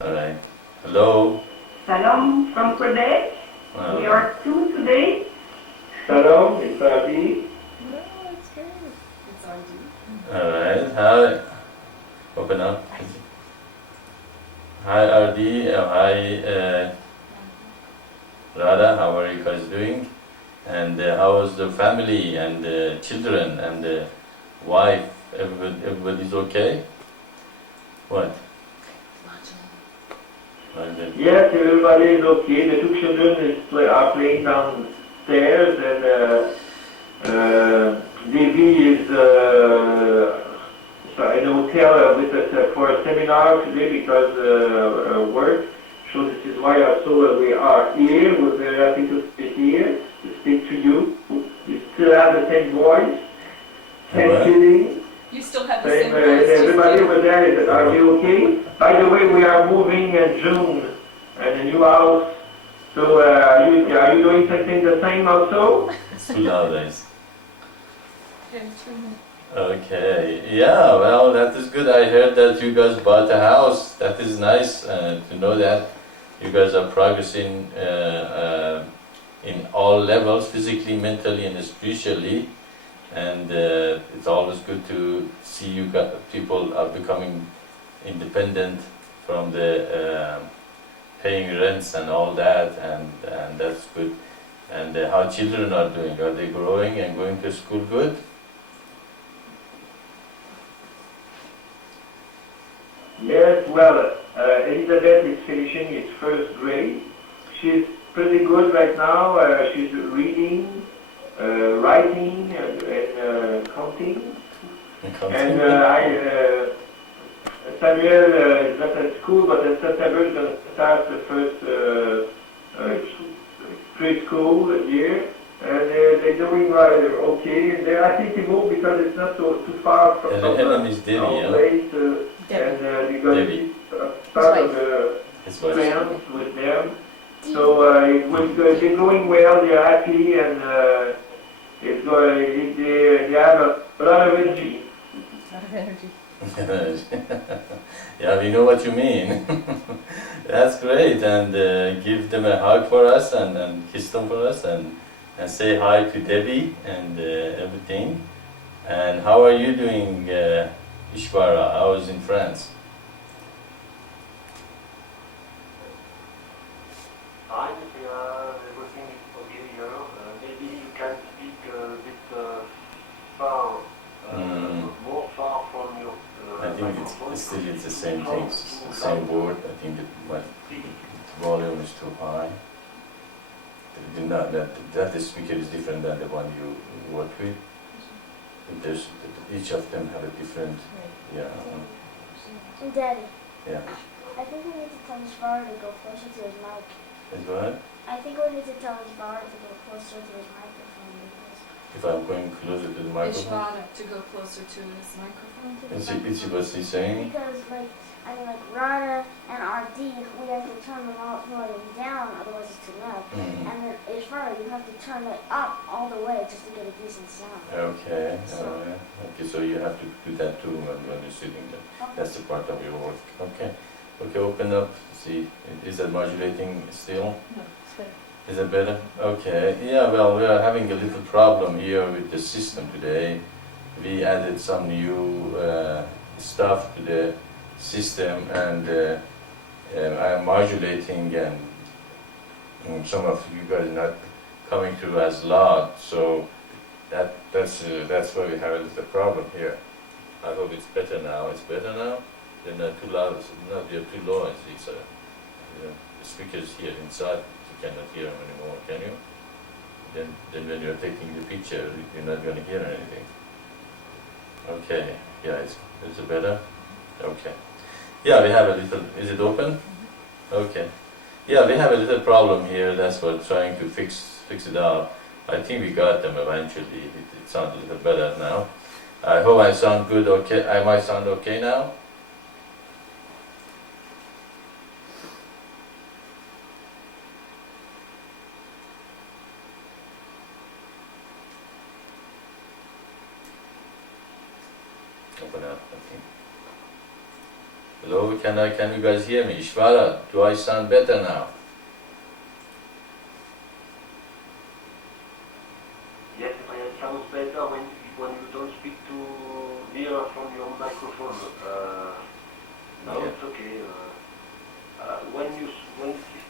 Alright. Hello. Salam from Pradesh. We are two today. Salam, it's Adi. No, it's good. It's RD. Alright. Hi. Open up. Hi RD. Hi Radha. How are you guys doing? And how is the family and the children and the wife? Everybody's okay? What? Yes, everybody is okay. The two children are playing downstairs, and Devi is in a hotel with us for a seminar today because work. So this is why also we are here. We're very happy to be here to speak to you. You still have the same voice, same feeling. You still have the same voice. Everybody over there, are we okay? By the way, we are moving in June and a new house. So are you doing something the same also? Nowadays. Okay. Yeah. Well, that is good. I heard that you guys bought a house. That is nice to know that you guys are progressing in all levels, physically, mentally, and spiritually. And it's always good to see you people are becoming independent from the paying rents and all that, and that's good. And how children are doing? Are they growing and going to school good? Yes, well, Elizabeth is finishing its first grade. She's pretty good right now. She's reading, writing, and counting. And Samuel is not at school, but in September is going to start the first preschool year. And they're doing okay. And I think they move because it's not too far from our place. And they're going to start of the friends with them. So they're going well, they're happy, and they have a lot of energy. A lot of energy. Yeah, we know what you mean. That's great, and give them a hug for us, and kiss them for us, and say hi to Debbie and everything. And how are you doing, Ishvara? How is in France? Fine, everything is okay here. Maybe you can speak a bit far, more far from your I think it's the same thing, it's the same board. I think the volume is too high. That speaker is different than the one you work with. Each of them have a different, yeah. Daddy. Yeah. I think we need to tell his father to go closer to his mic. Is what? I think we need to tell his father to go closer to his microphone because If I'm going closer to the microphone? Ishvara to go closer to his microphone. What's he saying? Because like Radha and RD, we have to turn them all volume down, otherwise it's too loud. And then Ishvara, you have to turn it up all the way just to get a decent sound. Okay, alright. Okay, so you have to do that too when you're sitting there. Okay. That's the part of your work. Okay. Okay, open up. See, is it modulating still? No, it's better. Is it better? Okay. Yeah, well, we are having a little problem here with the system today. We added some new stuff to the system, and I am modulating, and some of you guys not coming through as loud, so that's why we have a little problem here. I hope it's better now. It's better now? They're not too loud, they're too low, I see. So the speakers here inside, you cannot hear them anymore, can you? Then when you're taking the picture, you're not going to hear anything. Okay, yeah, is it better? Okay. Yeah, we have a little, is it open? Okay. Yeah, we have a little problem here, that's what trying to fix it out. I think we got them eventually. It sounds a little better now. I hope I sound good, okay? I might sound okay now? Open up, okay. Hello, can you guys hear me? Ishvara, do I sound better now? Yes, it sounds better when you don't speak too near from your microphone. Now Yeah. it's okay. When it is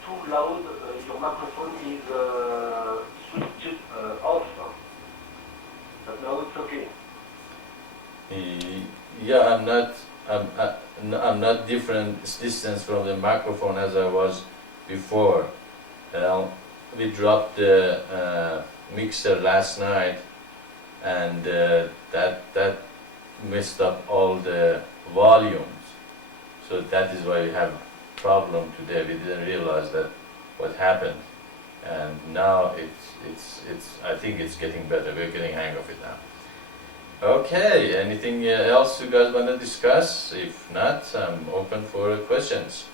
too loud, your microphone is switched off. But now it's okay. Yeah, I'm not different distance from the microphone as I was before. We dropped the mixer last night, and that messed up all the volumes. So that is why we have problem today. We didn't realize that what happened, and now it's I think it's getting better. We're getting hang of it now. Okay, anything else you guys want to discuss? If not, I'm open for questions.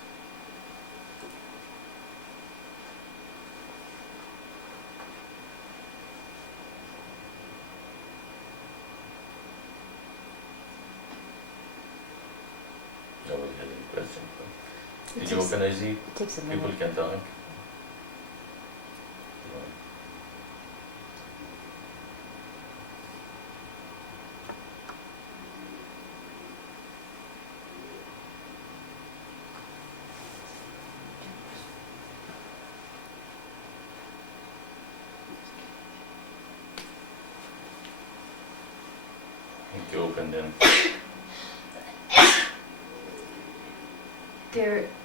Nobody has any questions. Did you open easy? It takes a People minute. can talk. You open them.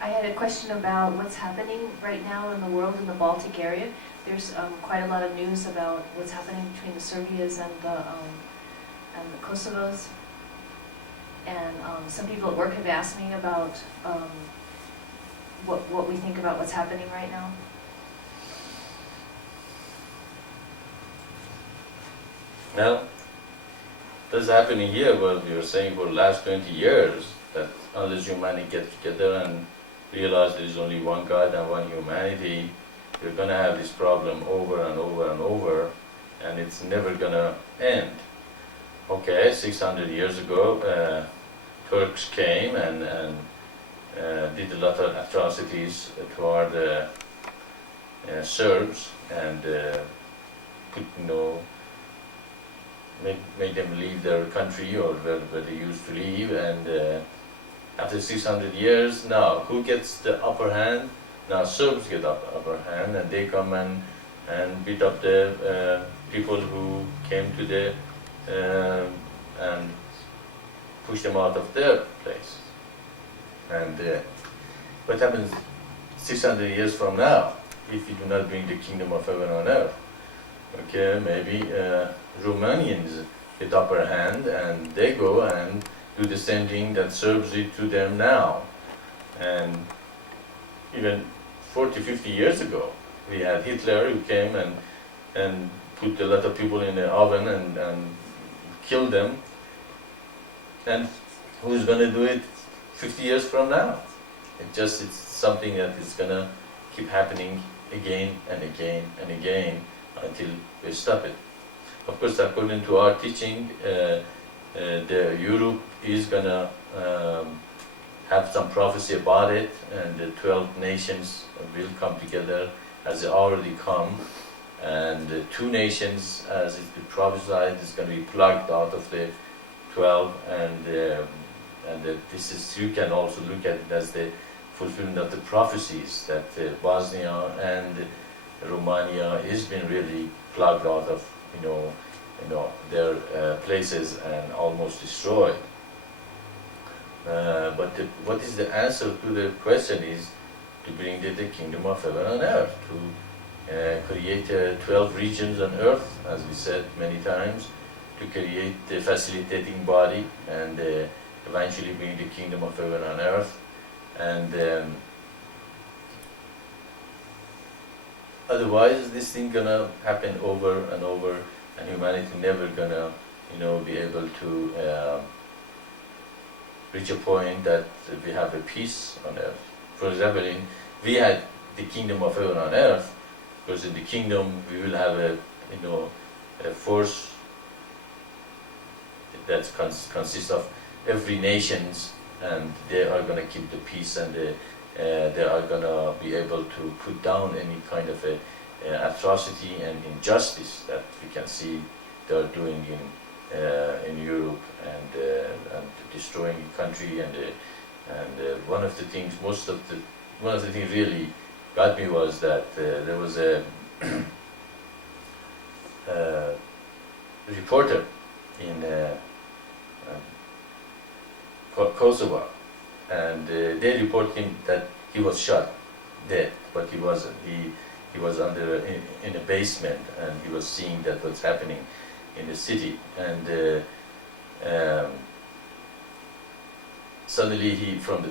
I had a question about what's happening right now in the world in the Baltic area. There's quite a lot of news about what's happening between the Serbias and the Kosovos. And some people at work have asked me about what we think about what's happening right now. Well, that's happening here. Well, we were saying for the last 20 years that unless humanity gets together and realize there is only one God and one humanity, we're going to have this problem over and over and over, and it's never going to end. Okay, 600 years ago, Turks came and did a lot of atrocities toward Serbs and put, made them leave their country or where they used to live, and after 600 years, now who gets the upper hand? Now Serbs get upper hand, and they come and beat up the people who came to the and push them out of their place. And what happens 600 years from now if we do not bring the kingdom of heaven on earth? Okay, maybe Romanians get upper hand and they go and do the same thing that Serbs did to them now. And even 40, 50 years ago, we had Hitler who came and put a lot of people in the oven and killed them. And who's going to do it 50 years from now? It's something that is going to keep happening again and again and again until we stop it. Of course, according to our teaching, the Europe is going to have some prophecy about it, and the 12 nations will come together as they already come, and the 2 nations, as it's been prophesied, is going to be plucked out of the 12, and this is, you can also look at it as the fulfillment of the prophecies that Bosnia and Romania has been really plucked out of their places and almost destroyed. But what is the answer to the question is to bring the kingdom of heaven on earth, to create 12 regions on earth, as we said many times, to create the facilitating body and eventually bring the kingdom of heaven on earth. And otherwise this thing gonna happen over and over, and humanity never gonna be able to reach a point that we have a peace on earth. For example, we had the kingdom of heaven on earth, because in the kingdom we will have a force that consists of every nations and they are going to keep the peace, and they are going to be able to put down any kind of a atrocity and injustice that we can see they are doing in Europe, and destroying the country. And one of the things really got me was that there was a reporter in Kosovo, and they report him that he was shot dead, but he wasn't. He was in a basement, and he was seeing that what's happening in the city, and suddenly he, from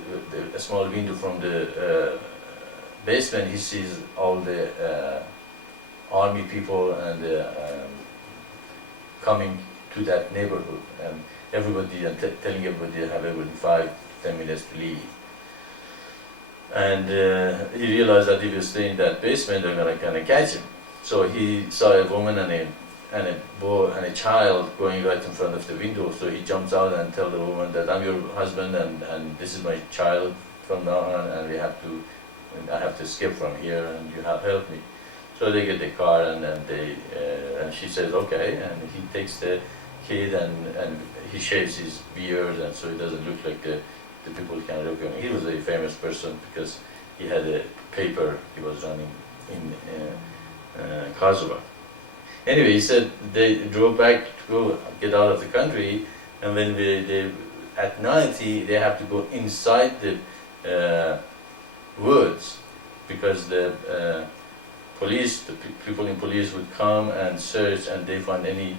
a small window from the basement, he sees all the army people and coming to that neighborhood, and everybody telling everybody have everybody 5-10 minutes to leave. And he realized that if he stay in that basement, they're gonna catch him. So he saw a woman and a boy and a child going right in front of the window. So he jumps out and tells the woman that I'm your husband, and this is my child from now on, and I have to escape from here, and you have helped me. So they get the car, and and she says okay, and he takes the kid, and he shaves his beard, and so he doesn't look like the people can look at him. He was a famous person because he had a paper he was running in Kosovo. Anyway, he said they drove back to go get out of the country, and when they at night they have to go inside the woods, because the police, people in police would come and search, and they find any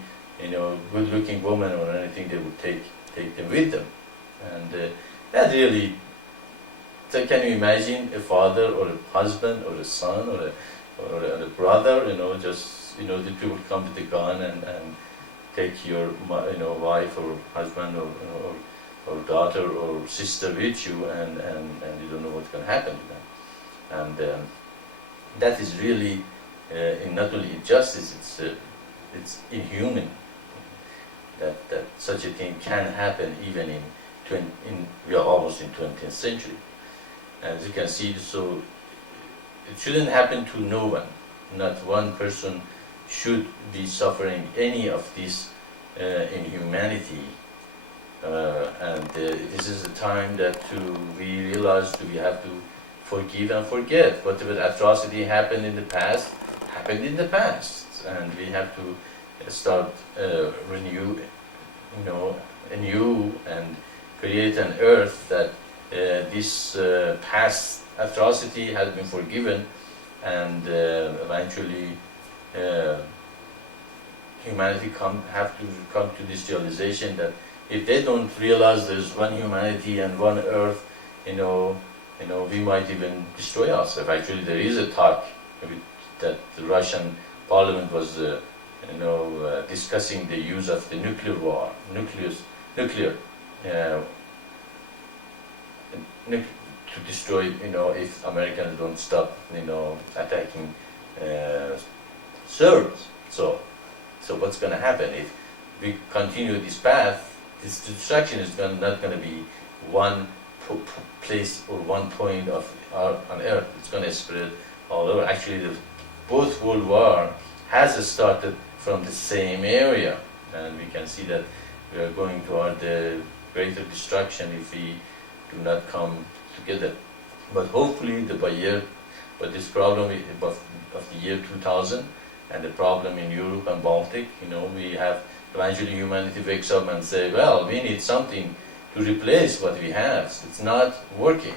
good-looking woman or anything, they would take them with them. And that really, so can you imagine a father or a husband or a son or a brother, the people come with a gun and take your wife or husband or daughter or sister with you, and you don't know what's going to happen to them. And that is really not only injustice, it's inhuman that such a thing can happen even we are almost in 20th century. As you can see, so it shouldn't happen to no one. Not one person should be suffering any of this inhumanity. And this is a time that we realize that we have to forgive and forget. Whatever atrocity happened in the past, and we have to start anew, and create an earth that this past atrocity has been forgiven, and eventually humanity have to come to this realization that if they don't realize there's one humanity and one earth, we might even destroy ourselves. Actually, there is a talk that the Russian parliament was discussing the use of the nuclear to destroy, if Americans don't stop, attacking Serbs. So what's going to happen if we continue this path? This destruction is not going to be one place or one point on Earth. It's going to spread all over. Actually, both World War has started from the same area, and we can see that we are going toward the greater destruction if we do not come together. But hopefully, but this problem of the year 2000 and the problem in Europe and Baltic, we have eventually humanity wakes up and say, well, we need something to replace what we have. It's not working,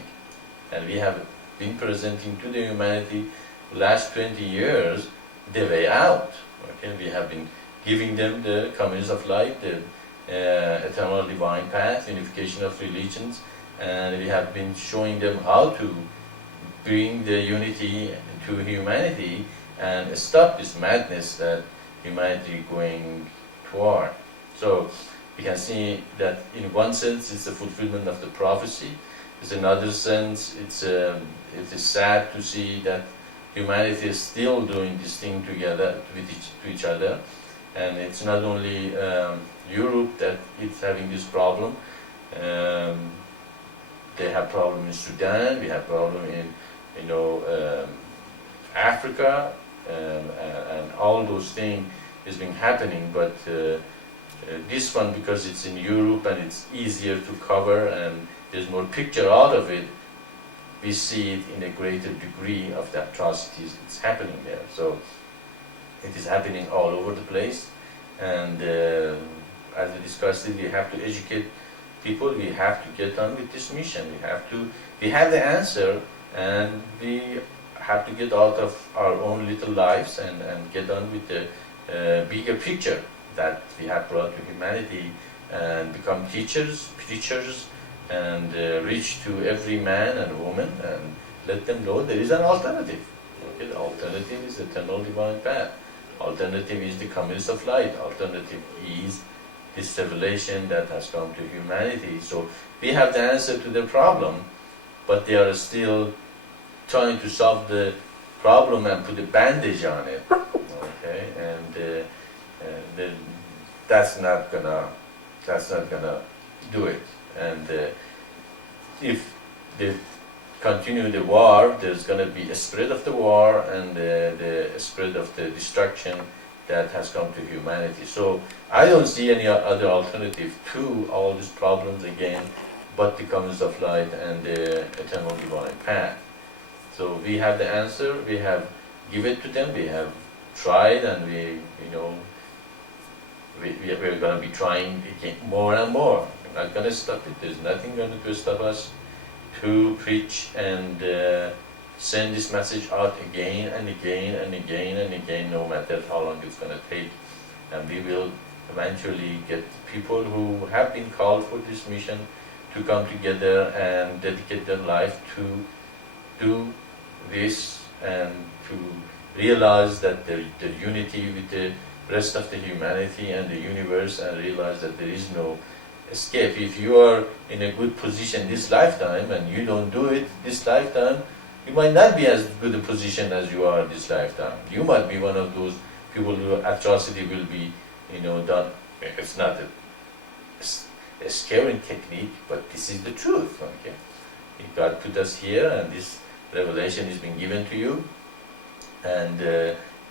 and we have been presenting to the humanity the last 20 years the way out. Okay, we have been giving them the communities of light, the eternal divine path, unification of religions, and we have been showing them how to bring the unity to humanity and stop this madness that humanity going toward. So we can see that in one sense it's the fulfillment of the prophecy. In another sense, it is sad to see that humanity is still doing this thing together to each other, and it's not only Europe that is having this problem. they have problem in Sudan, we have problem in, Africa, and all those things has been happening, but this one, because it's in Europe and it's easier to cover and there's more picture out of it, we see it in a greater degree of the atrocities that's happening there. So it is happening all over the place, and as we discussed it, we have to educate people, we have to get on with this mission, we have the answer, and we have to get out of our own little lives and get on with the bigger picture that we have brought to humanity, and become teachers, preachers, and reach to every man and woman and let them know there is an alternative. Okay? The alternative is eternal divine path. Alternative is the communist of light. Alternative is this revelation that has come to humanity. So we have the answer to the problem, but they are still trying to solve the problem and put a bandage on it. Okay, and that's not gonna do it. And if they continue the war, there's going to be a spread of the war and the spread of the destruction that has come to humanity. So I don't see any other alternative to all these problems again, but the comings of light and the eternal divine path. So we have the answer. We have given it to them. We have tried, and we're going to be trying again more and more. We're not going to stop it. There's nothing going to stop us to preach and send this message out again and again and again and again, no matter how long it's going to take. And we will eventually get people who have been called for this mission to come together and dedicate their life to do this and to realize that the unity with the rest of the humanity and the universe, and realize that there is no escape. If you are in a good position this lifetime and you don't do it this lifetime, you might not be as good a position as you are this lifetime. You might be one of those people who atrocity will be, done. It's not a scaring technique, but this is the truth. Okay, God put us here, and this revelation has been given to you, and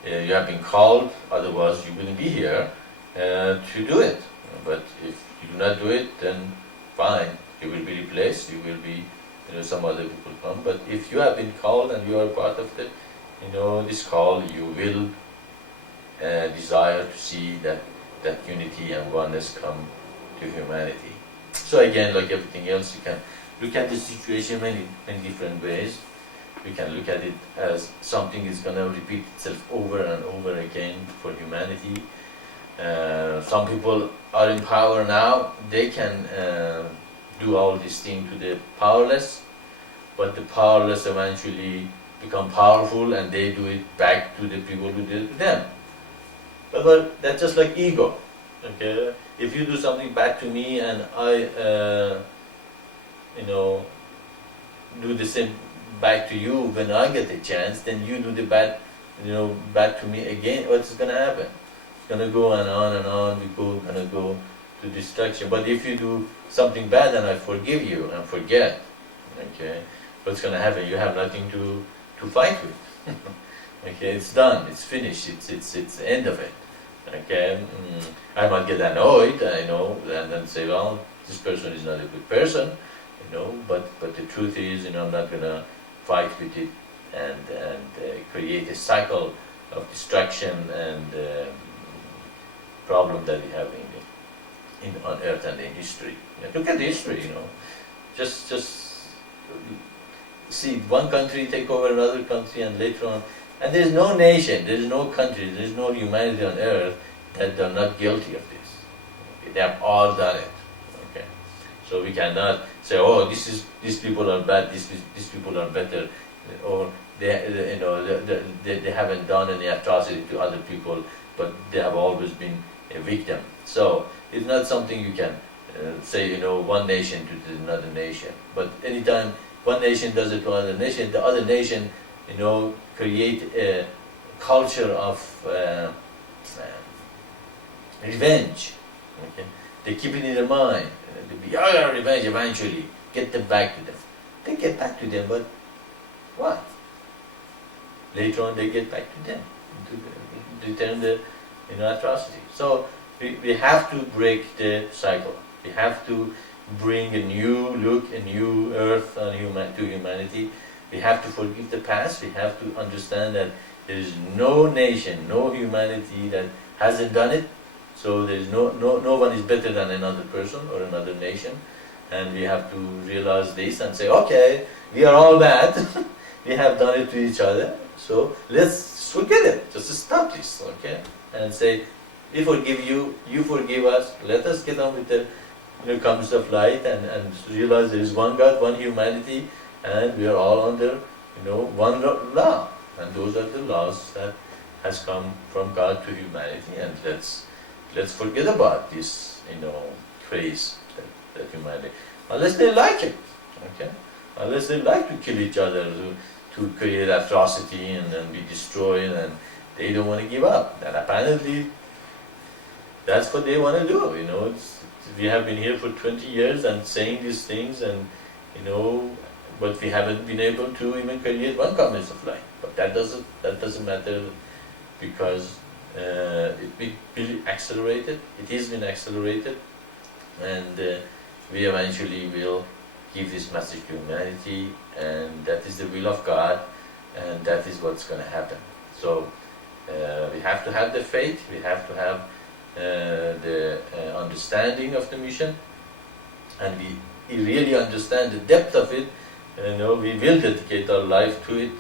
you have been called. Otherwise, you wouldn't be here to do it. But if you do not do it, then fine, you will be replaced. You will be, some other people come. But if you have been called and you are part of the, this call, you will desire to see that unity and oneness come to humanity. So again, like everything else, you can look at the situation many different ways. We can look at it as something is going to repeat itself over and over again for humanity. Some people are in power now, they can do all these things to the powerless, but the powerless eventually become powerful and they do it back to the people who did it to them. But that's just like ego. Okay? If you do something back to me and I do the same back to you when I get a chance, then you do the bad back to me again, what's going to happen? It's going to go and on, we're going to go to destruction. But if you do something bad and I forgive you and forget, okay, what's going to happen? You have nothing to fight with. Okay, it's done, it's finished, it's the end of it. Okay, I might get annoyed, and then say, well, this person is not a good person, but the truth is, I'm not going to fight with it and create a cycle of destruction and problem that we have on earth and in history. Look at history, just see one country take over another country, and later on, and there's no nation, there's no country, there's no humanity on earth that are not guilty of this. Okay? They have all done it. Okay, so we cannot say, oh, these people are bad, these people are better, or they haven't done any atrocity to other people, but they have always been a victim. So it's not something you can say, one nation to another nation. But anytime one nation does it to another nation, the other nation, create a culture of revenge. Okay? They keep it in their mind. They'll be, revenge eventually. Get them back to them. they get back to them, but what? Later on they get back to them, to return the atrocity. So we have to break the cycle. We have to bring a new look, a new earth on to humanity. We have to forgive the past. We have to understand that there is no nation, no humanity that hasn't done it. So there is no one is better than another person or another nation. And we have to realize this and say, okay, we are all bad. We have done it to each other. So let's forget it. Just stop this, okay? And say, we forgive you, you forgive us. Let us get on with the concept of light and realize there is one God, one humanity, and we are all under one law. And those are the laws that has come from God to humanity. And let's forget about this craze that humanity, unless they like it, okay? Unless they like to kill each other, to create atrocity and be destroyed, and they don't want to give up. And apparently, that's what they want to do. We have been here for 20 years and saying these things, and but we haven't been able to even create one communist of light. But that doesn't matter, because it been accelerated. It has been accelerated, and we eventually will give this message to humanity, and that is the will of God, and that is what's going to happen. So we have to have the faith, we have to have the understanding of the mission, and we really understand the depth of it. We will dedicate our life to it,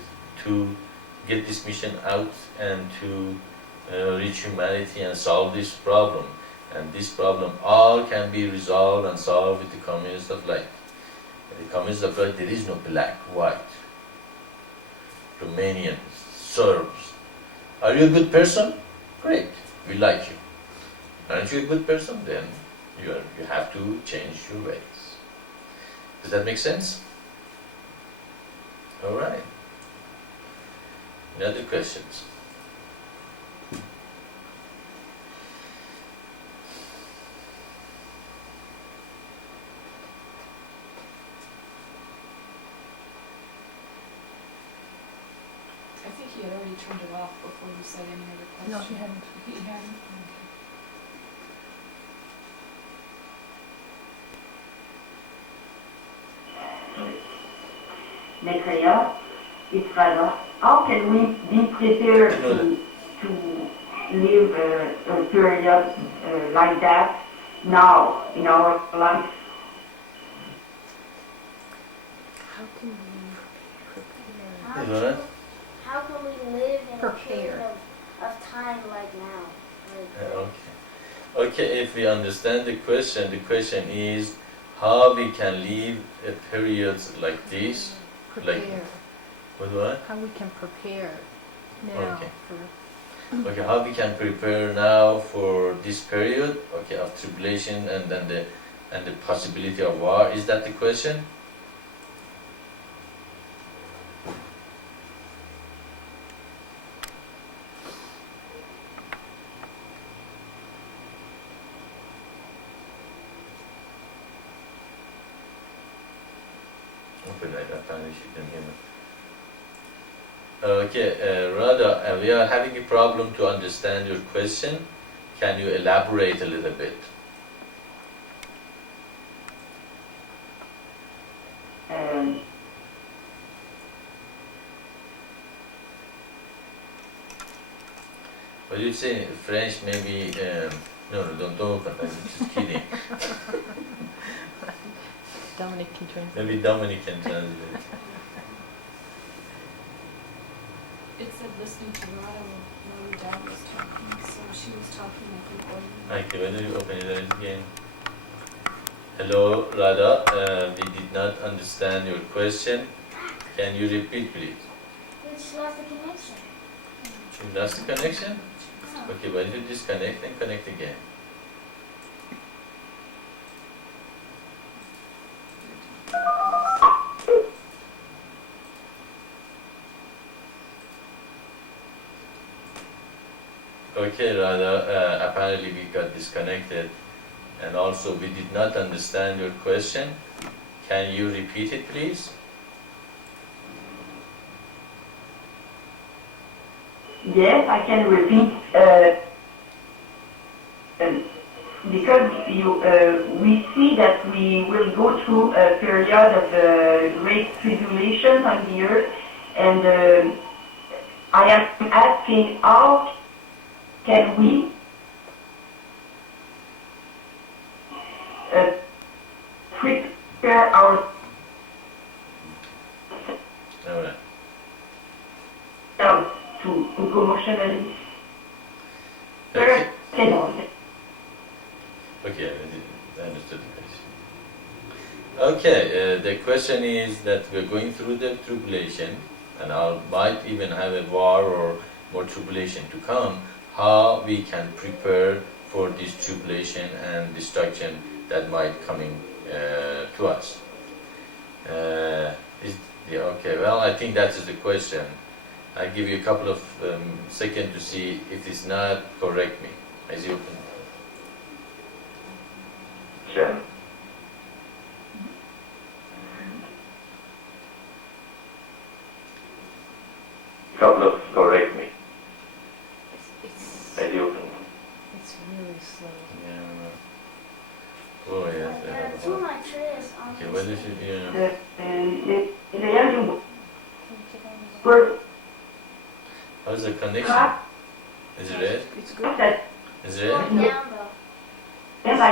to get this mission out and to reach humanity and solve this problem. And this problem all can be resolved and solved with the communists of light. In the communists of light, there is no black, white, Romanians, Serbs. Are you a good person? Great, we like you. Aren't you a good person? Then you have to change your ways. Does that make sense? All right. Any other questions? I think he had already turned it off before you said any other question. No, he hadn't. He hadn't? Maitreya, it's rather, how can we be prepared to live a period like that now in our life? How can we prepare? How can we live in a Prepare. period of time like now? Okay, if we understand the question is how we can live a period like this. Prepare. What? How we can prepare now Okay. for. Okay, how we can prepare now for this period, okay, of tribulation and then the possibility of war. Is that the question? Open that up, and you can hear me. Okay, Radha, we are having a problem to understand your question. Can you elaborate a little bit? What do you say in French? Maybe, no, don't open, I'm just kidding. Dominic can translate. Maybe Dominic can translate. It said listening to Radha while your dad was talking, so she was talking like an ordinary. Okay, when do you open it again? Hello, Radha, we did not understand your question. Can you repeat, please? We just lost the connection. You lost the connection? Okay, why don't you disconnect and connect again? Okay, Radha, apparently we got disconnected, and also we did not understand your question. Can you repeat it, please? Yes, I can repeat. Because we see that we will go through a period of great tribulation on the earth, and I am asking how can we prepare ourselves All right. to emotionally. Okay. Can Okay, I understood the question. Okay, the question is that we're going through the tribulation, and I might even have a war or more tribulation to come. How we can prepare for this tribulation and destruction that might coming to us? Okay, well, I think that is the question. I'll give you a couple of seconds to see if it's not, correct me. As you open. Sure. Couple of correct me. It's As you open. really slow. Yeah. Oh, yes. Two Maitreya's on Okay, what is it? Yeah. How's the connection? Is it red? It's good. Is It's it going red? down though. and I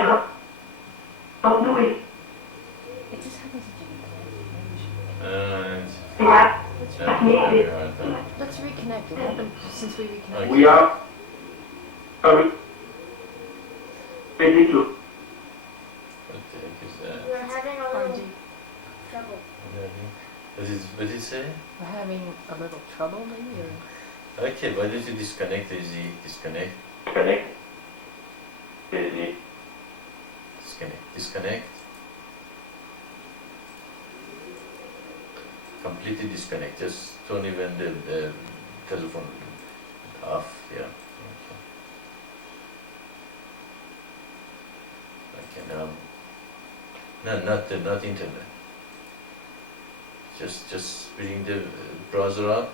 don't do it. It just happens to be It's Yeah. very hard, huh? Let's reconnect. What happened since we reconnected? Okay. We are ready to. What the heck is that? We're having a little trouble. What did it say? We're having a little trouble, maybe, or Okay, why did you disconnect? Is he disconnect? Connect. Busy. Disconnect. Disconnect. Completely disconnect. Just turn even the telephone off. Yeah. Okay. Now. No, not internet. Just bring the browser up.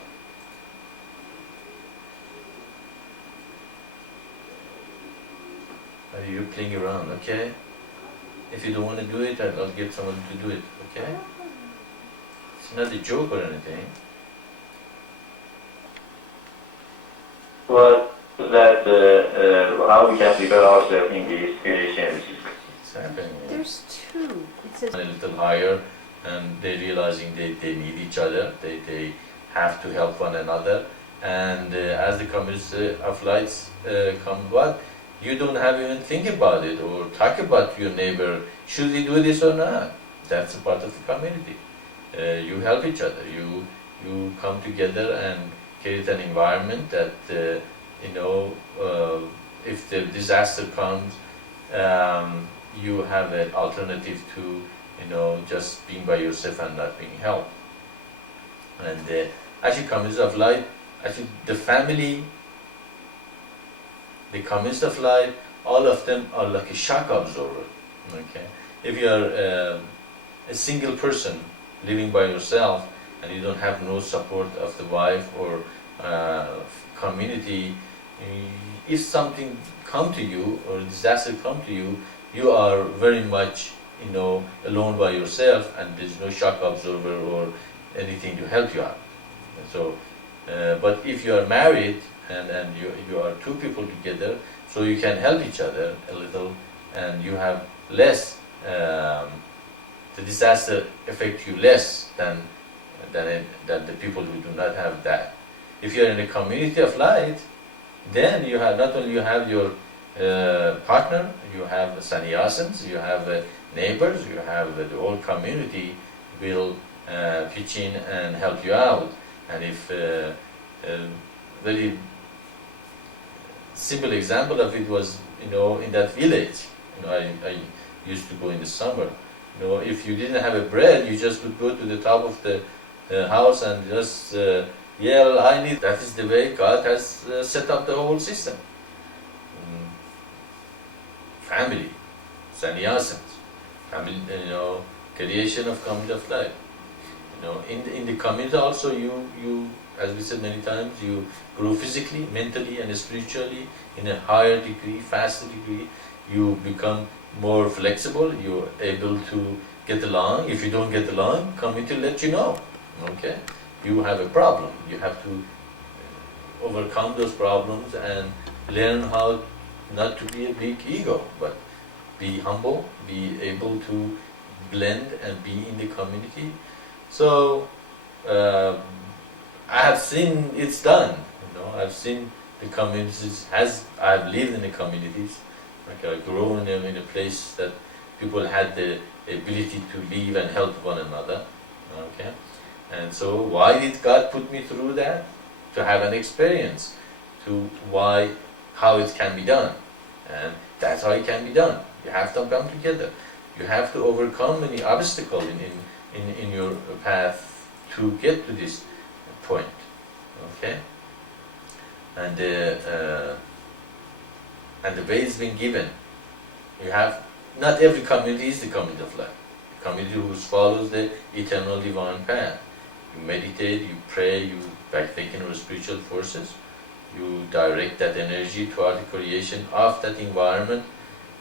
You're playing around, okay? If you don't want to do it, I'll get someone to do it, okay? It's not a joke or anything. Well, that how we can prepare ourselves in these conditions. It's happening. there's two. It says A little higher, and they're realizing they need each other. They have to help one another. And as the community of lights come about, you don't have even think about it or talk about your neighbor. Should we do this or not? That's a part of the community. You help each other. You come together and create an environment that if the disaster comes, you have an alternative to just being by yourself and not being helped. And actually, communities of light, actually the family, the communities of light, all of them are like a shock absorber. Okay, if you are a single person living by yourself and you don't have no support of the wife or community, if something come to you or disaster come to you, you are very much alone by yourself, and there's no shock absorber or anything to help you out. And so, but if you are married and you are two people together, so you can help each other a little, and you have less. The disaster affect you less than the people who do not have that. If you are in a community of light, then you have not only you have your partner, you have sannyasins, you have neighbors, you have the whole community will pitch in and help you out. And if very simple example of it was in that village, I used to go in the summer. If you didn't have a bread, you just would go to the top of the house and just yell, "I need." That is the way God has set up the whole system. Family, sannyasins, family, creation of community of life. In the community also, you, as we said many times, you grow physically, mentally, and spiritually in a higher degree, faster degree. You become more flexible. You're able to get along. If you don't get along, community will let you know. Okay, you have a problem. You have to overcome those problems and learn how not to be a big ego, but be humble, be able to blend and be in the community. So I have seen it's done. I've seen the communities. I've lived in the communities. Like I grew in a place that people had the ability to live and help one another. Okay, and so why did God put me through that? To have an experience, to how it can be done, and that's how it can be done. You have to come together. You have to overcome any obstacle in your path to get to this point. Okay, and the way it's been given. You have not every community is the community of life. The community who follows the eternal divine path. You meditate, you pray, you partake in our spiritual forces, you direct that energy toward the creation of that environment,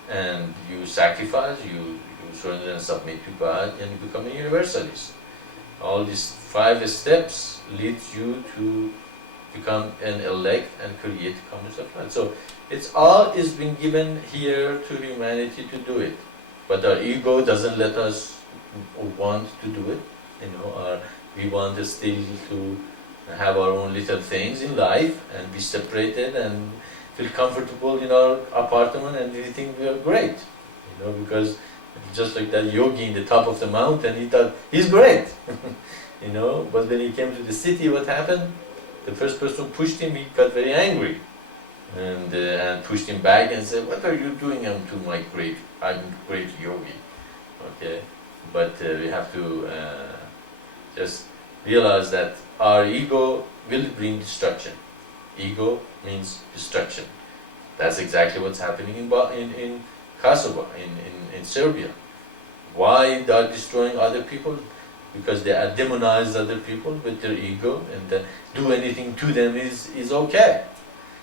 and you sacrifice, you surrender and submit to God, and you become a universalist. All these 5 steps lead you to become an elect and create the community of life. So it's all is being given here to humanity to do it, but our ego doesn't let us want to do it. Or we want still to have our own little things in life and be separated and feel comfortable in our apartment, and we think we are great, because just like that yogi in the top of the mountain, he thought he's great, but when he came to the city, what happened? The first person pushed him, he got very angry and pushed him back and said, "What are you doing? I'm great yogi." Okay, but we have to just realize that our ego will bring destruction. Ego means destruction. That's exactly what's happening in Kosovo, in Serbia. Why they are destroying other people? Because they are demonized other people with their ego, and do anything to them is okay.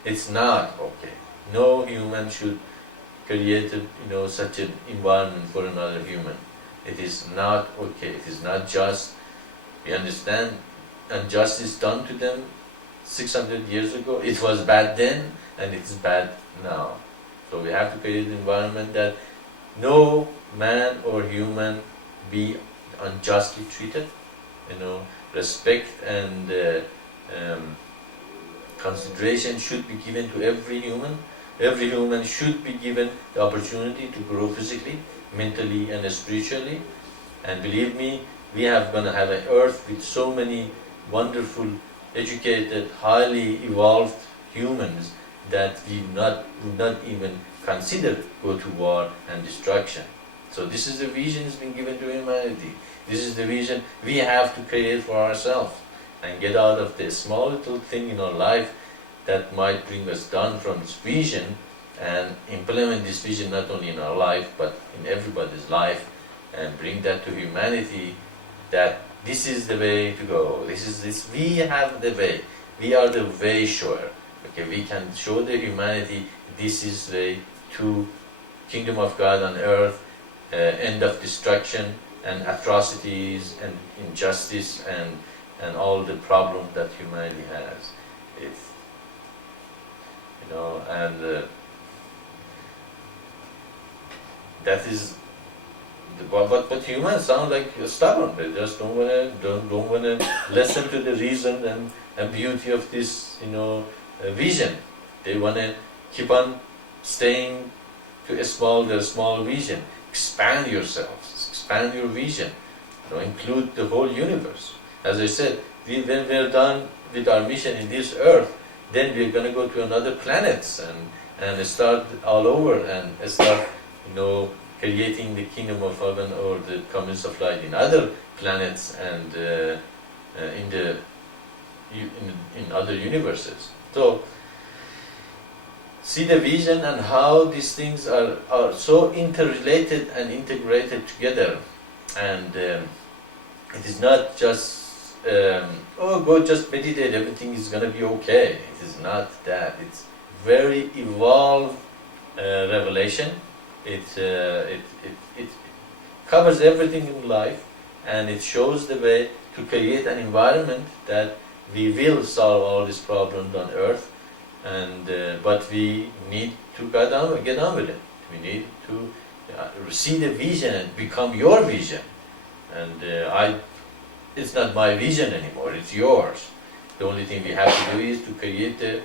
It's not okay. No human should create such an environment for another human. It is not okay. It is not just. We understand injustice done to them 600 years ago. It was bad then, and it's bad now. So we have to create an environment that no man or human be unjustly treated. Respect and consideration should be given to every human. Every human should be given the opportunity to grow physically, mentally, and spiritually. And believe me, we are going to have an earth with so many wonderful, educated, highly evolved humans that we would not even consider go to war and destruction. So this is the vision that's been given to humanity. This is the vision we have to create for ourselves and get out of the small little thing in our life that might bring us down from this vision, and implement this vision not only in our life but in everybody's life, and bring that to humanity, that this is the way to go. We have the way. We are the way shower. Okay, we can show the humanity this is the way to kingdom of God on earth, end of destruction and atrocities and injustice and all the problems that humanity has. That is. But humans sound like stubborn. They just don't wanna listen to the reason and beauty of this vision. They wanna keep on staying to their small vision. Expand yourselves, expand your vision. Include the whole universe. As I said, when we're done with our mission in this earth, then we're gonna go to another planets and start all over and start creating the kingdom of heaven or the community of light in other planets and in other universes. So see the vision and how these things are so interrelated and integrated together, and it is not just, oh, go just meditate, everything is going to be okay. It is not that. It's very evolved revelation. It covers everything in life, and it shows the way to create an environment that we will solve all these problems on earth, and but we need to get on with it. We need to see the vision and become your vision. And it's not my vision anymore, it's yours. The only thing we have to do is to create a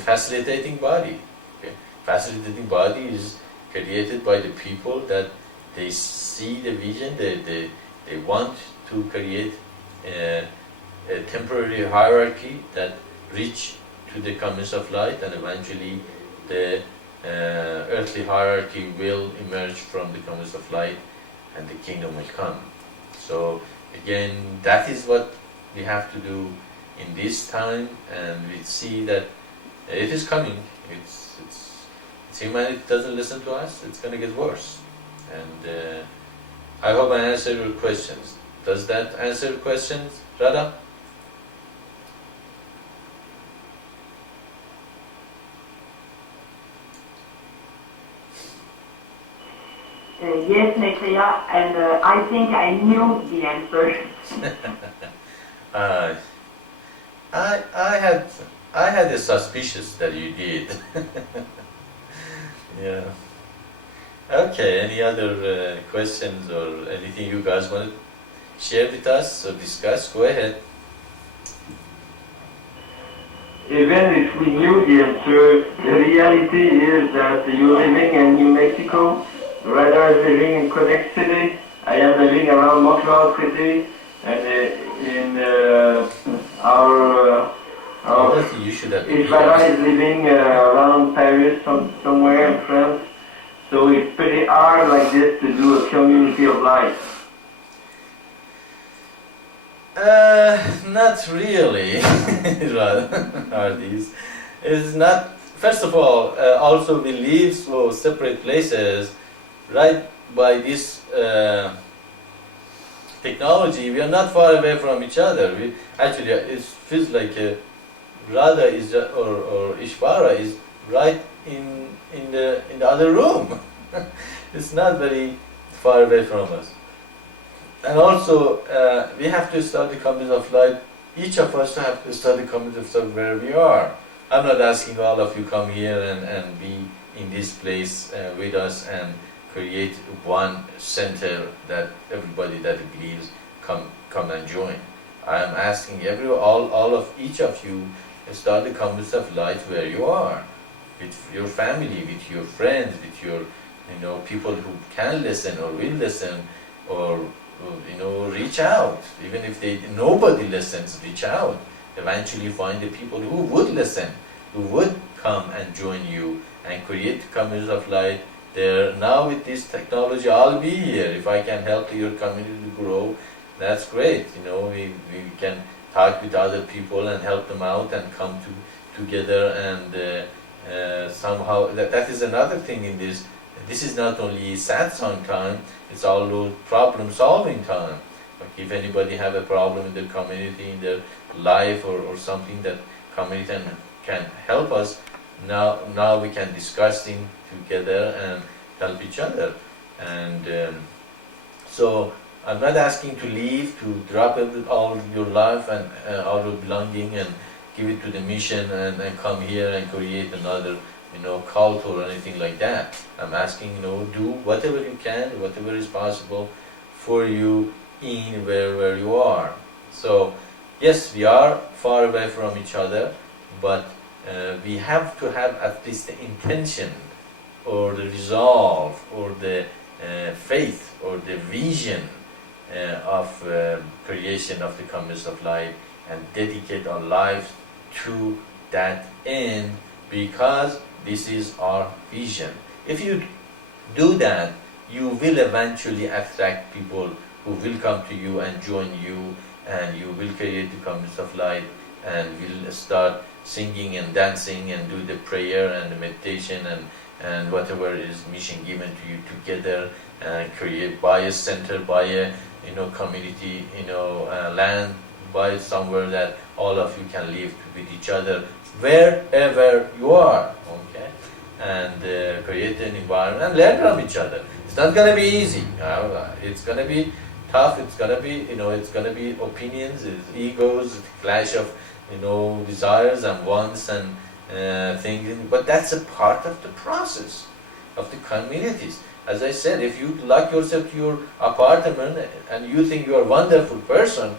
facilitating body. Okay? Facilitating body is created by the people that they see the vision, they want to create a temporary hierarchy that reach to the comings of light, and eventually the earthly hierarchy will emerge from the comings of light and the kingdom will come. So again, that is what we have to do in this time, and we see that it is coming. It's humanity doesn't listen to us, it's going to get worse. And I hope I answered your questions. Does that answer your questions, Radha? Yes, Maitreya, and I think I knew the answer. I had a suspicious that you did. Yeah. Okay. Any other questions or anything you guys want to share with us or discuss? Go ahead. Even if we knew the answer, the reality is that you're living in New Mexico, Radha is living in Quebec City, I am living around Montreal City, and in our You should have been Radha here. is living around Paris, somewhere in France. So it's pretty hard like this to do a community of life. Not really, are these. It's not, first of all, also we live so separate places, right by this technology, we are not far away from each other. We, actually, it feels like Radha is, or Ishvara is right in the other room. It's not very far away from us. And also, we have to study comings of light. Each of us have to study comings of light where we are. I'm not asking all of you come here and be in this place with us and create one center that everybody that believes come and join. I am asking all of each of you study comings of light where you are, with your family, with your friends, with your people who can listen or will listen, or reach out. Even if nobody listens, reach out. Eventually find the people who would listen, who would come and join you and create communities of light there. Now with this technology, I'll be here. If I can help your community to grow, that's great. We can talk with other people and help them out and come together, and somehow that is another thing in this. This is not only satsang time, it's also problem solving time. Like if anybody have a problem in their community, in their life, or something that community can help us, now we can discuss things together and help each other. And so I'm not asking to leave, to drop all your life and all your belonging and give it to the mission and come here and create another cult or anything like that. I'm asking, do whatever you can, whatever is possible for you in where you are. So, yes, we are far away from each other, but we have to have at least the intention or the resolve or the faith or the vision of creation of the communities of life, and dedicate our lives to that end, because this is our vision. If you do that, you will eventually attract people who will come to you and join you, and you will create the communities of light, and will start singing and dancing and do the prayer and the meditation and whatever is mission given to you together, and create, buy a center, buy a community, land, buy somewhere that all of you can live with each other wherever you are, okay? And create an environment and learn from each other. It's not going to be easy. It's going to be tough. It's going to be, it's going to be opinions, egos, clash of, desires and wants and things. But that's a part of the process of the communities. As I said, if you lock yourself to your apartment and you think you are a wonderful person,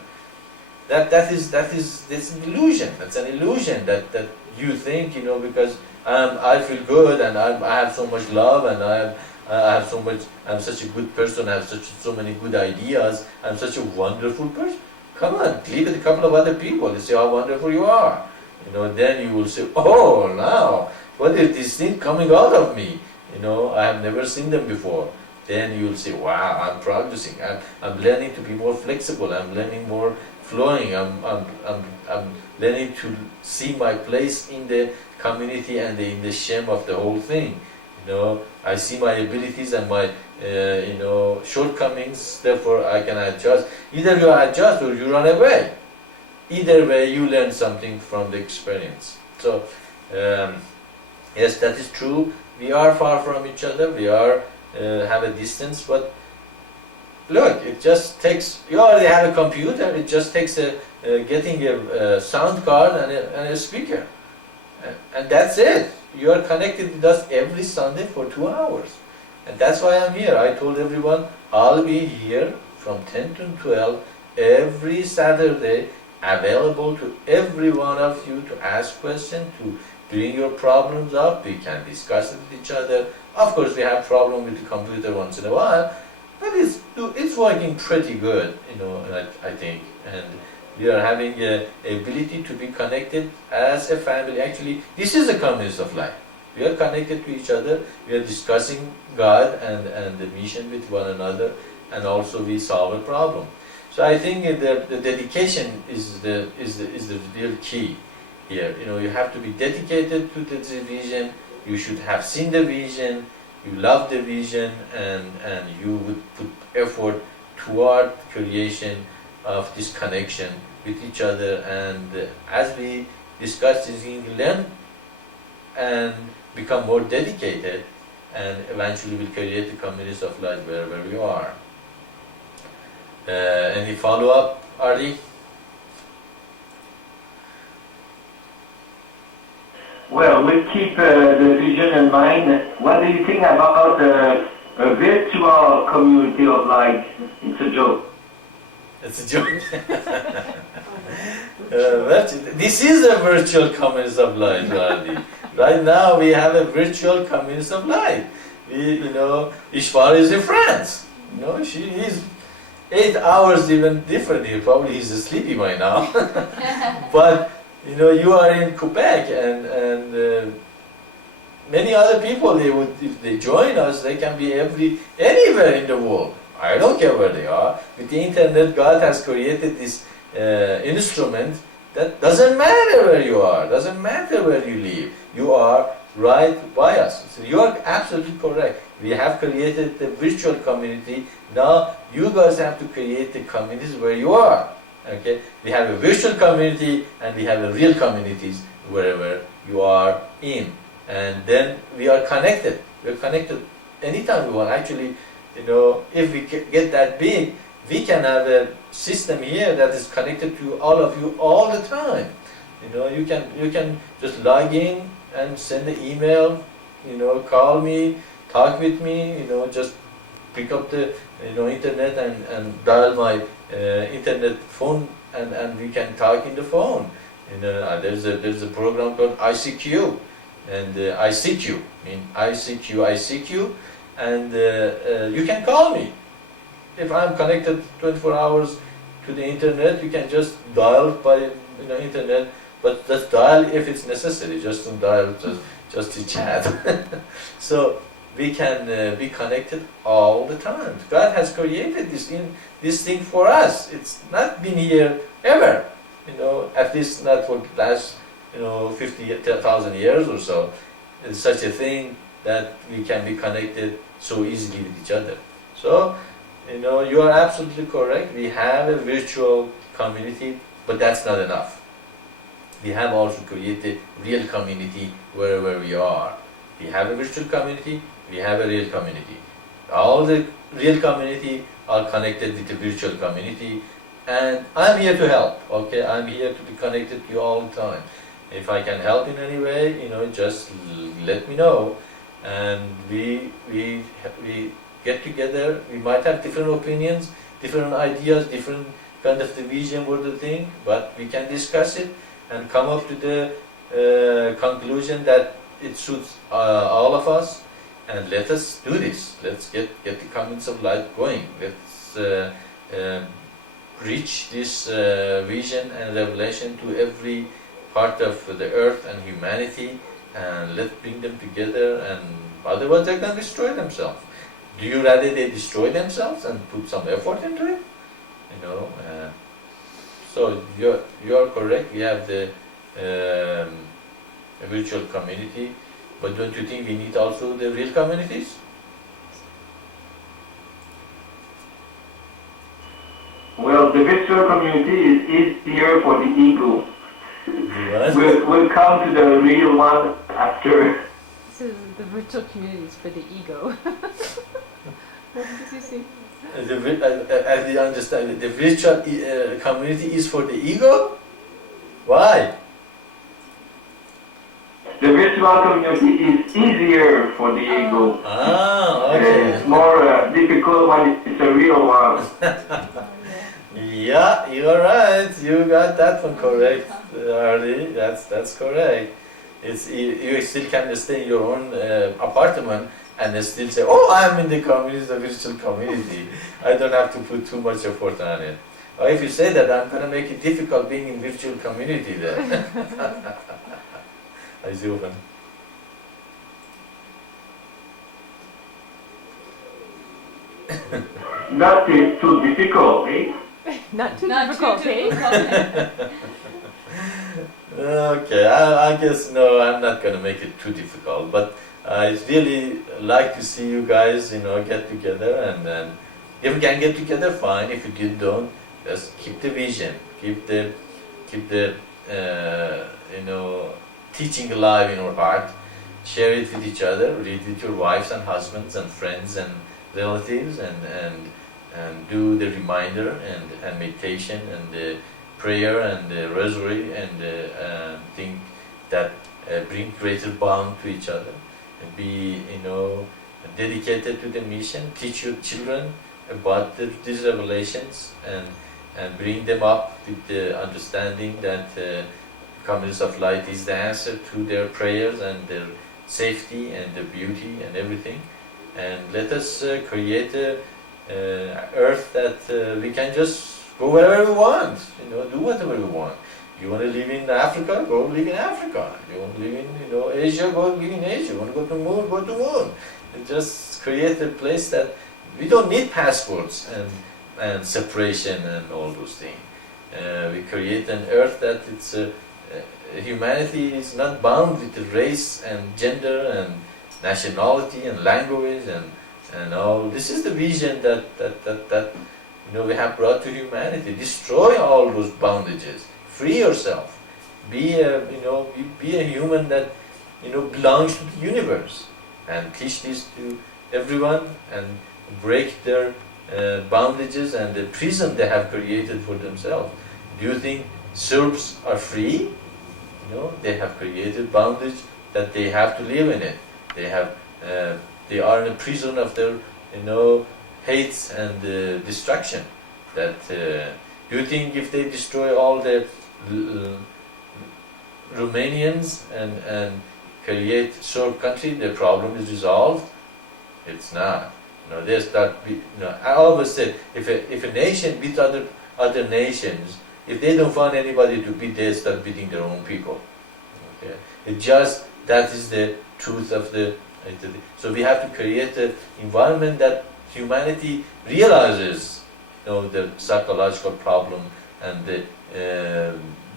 that's an illusion. That's an illusion that you think, because I feel good and I have so much love and I'm such a good person, I have so many good ideas, I'm such a wonderful person. Come on, live with a couple of other people and see how wonderful you are. Then you will say, oh, now, what is this thing coming out of me? I have never seen them before. Then you will say, wow, I'm progressing. I'm learning to be more flexible. I'm learning more flowing. I'm learning to see my place in the community and in the shem of the whole thing. I see my abilities and my shortcomings, therefore I can adjust. Either you adjust or you run away. Either way you learn something from the experience. So yes, that is true. We are far from each other, we are have a distance, but look, it just takes, you already have a computer, it just takes getting a sound card and a speaker. And that's it. You are connected with us every Sunday for 2 hours. And that's why I'm here. I told everyone I'll be here from 10 to 12 every Saturday, available to every one of you to ask questions, to bring your problems up. We can discuss it with each other. Of course, we have problem with the computer once in a while, but it's working pretty good, I think. And we are having the ability to be connected as a family. Actually, this is a community of life. We are connected to each other. We are discussing God and the mission with one another, and also we solve a problem. So I think the dedication is the real key here. You have to be dedicated to the vision. You should have seen the vision. You love the vision, and you would put effort toward creation of this connection with each other. And as we discuss this, we learn and become more dedicated, and eventually we'll create the communities of life wherever we are. Any follow-up, Ardi? Well, we'll keep the vision in mind. What do you think about a virtual community of life? It's a joke. It's a joke. This is a virtual community of life, Ardi. Right now we have a virtual community of life. Ishvar is in France. She is 8 hours even different here. Probably he's sleepy by now. But you are in Quebec, and many other people, if they join us, they can be anywhere in the world. I don't care where they are. With the internet, God has created this instrument that doesn't matter where you are, doesn't matter where you live. You are right by us. So you are absolutely correct. We have created the virtual community. Now you guys have to create the communities where you are. Okay? We have a virtual community and we have a real communities wherever you are in. And then we are connected. We're connected anytime we want. Actually, if we get that big, we can have a system here that is connected to all of you all the time. You can just log in and send an email, call me, talk with me, just pick up the internet and dial my internet phone, and we can talk in the phone. There's a program called ICQ, and ICQ, ICQ, and you can call me. If I'm connected 24 hours to the internet, you can just dial by internet, but just dial if it's necessary, just don't dial just to chat. So we can be connected all the time. God has created this thing for us. It's not been here ever, at least not for the last 50,000 years or so. It's such a thing that we can be connected so easily with each other. So, you are absolutely correct. We have a virtual community, but that's not enough. We have also created real community wherever we are. We have a virtual community, we have a real community. All the real community are connected with the virtual community, and I'm here to help, okay? I'm here to be connected to you all the time. If I can help in any way, just let me know. And we get together. We might have different opinions, different ideas, different kind of the vision for the thing, but we can discuss it and come up to the conclusion that it suits all of us. And let us do this. Let's get the comets of light going. Let's reach this vision and revelation to every part of the earth and humanity, and let's bring them together, and otherwise they're going to destroy themselves. Do you rather they destroy themselves and put some effort into it? So you're correct. We have the virtual community, but don't you think we need also the real communities? Well, the virtual community is easier for the ego. Yes. We'll come to the real one after. So the virtual community is for the ego. What did you say? As you understand, the virtual community is for the ego? Why? The virtual community is easier for the ego. Ah, okay. It's more difficult when it's a real one. Yeah, you're right. You got that one correct, Arlie. That's correct. You still can stay in your own apartment and still say, "Oh, I'm in the community, the virtual community. I don't have to put too much effort on it." Or if you say that, I'm going to make it difficult being in virtual community then. I see open. Not too difficult, eh? Not too Not difficult, too eh? difficult. Okay, I guess no, I'm not going to make it too difficult, but I really like to see you guys, get together, and then if we can get together, fine. If you don't, just keep the vision, keep the teaching alive in our heart, share it with each other, read with your wives and husbands and friends and relatives, and do the reminder and meditation and the prayer and the rosary and the thing that bring greater bond to each other, and be dedicated to the mission. Teach your children about these revelations, and bring them up with the understanding that community of light is the answer to their prayers and their safety and their beauty and everything. And let us create a earth that we can just go wherever we want, do whatever we want. You want to live in Africa, go live in Africa. You want to live in Asia, go live in Asia. You want to go to the moon, go to the moon. And just create a place that we don't need passports and separation and all those things. We create an earth that it's humanity is not bound with the race and gender and nationality and language and all. This is the vision that we have brought to humanity. Destroy all those bondages. Free yourself. Be a human that belongs to the universe, and teach this to everyone and break their bondages and the prison they have created for themselves. Do you think Serbs are free? They have created bondage that they have to live in it. They are in a prison of their hates and destruction. That do you think if they destroy all the Romanians and create Serb country, the problem is resolved? It's not. They start. I always say, if a nation beats other nations, if they don't find anybody to beat, they start beating their own people. Okay, that is the truth of the. So we have to create an environment that humanity realizes, the psychological problem, and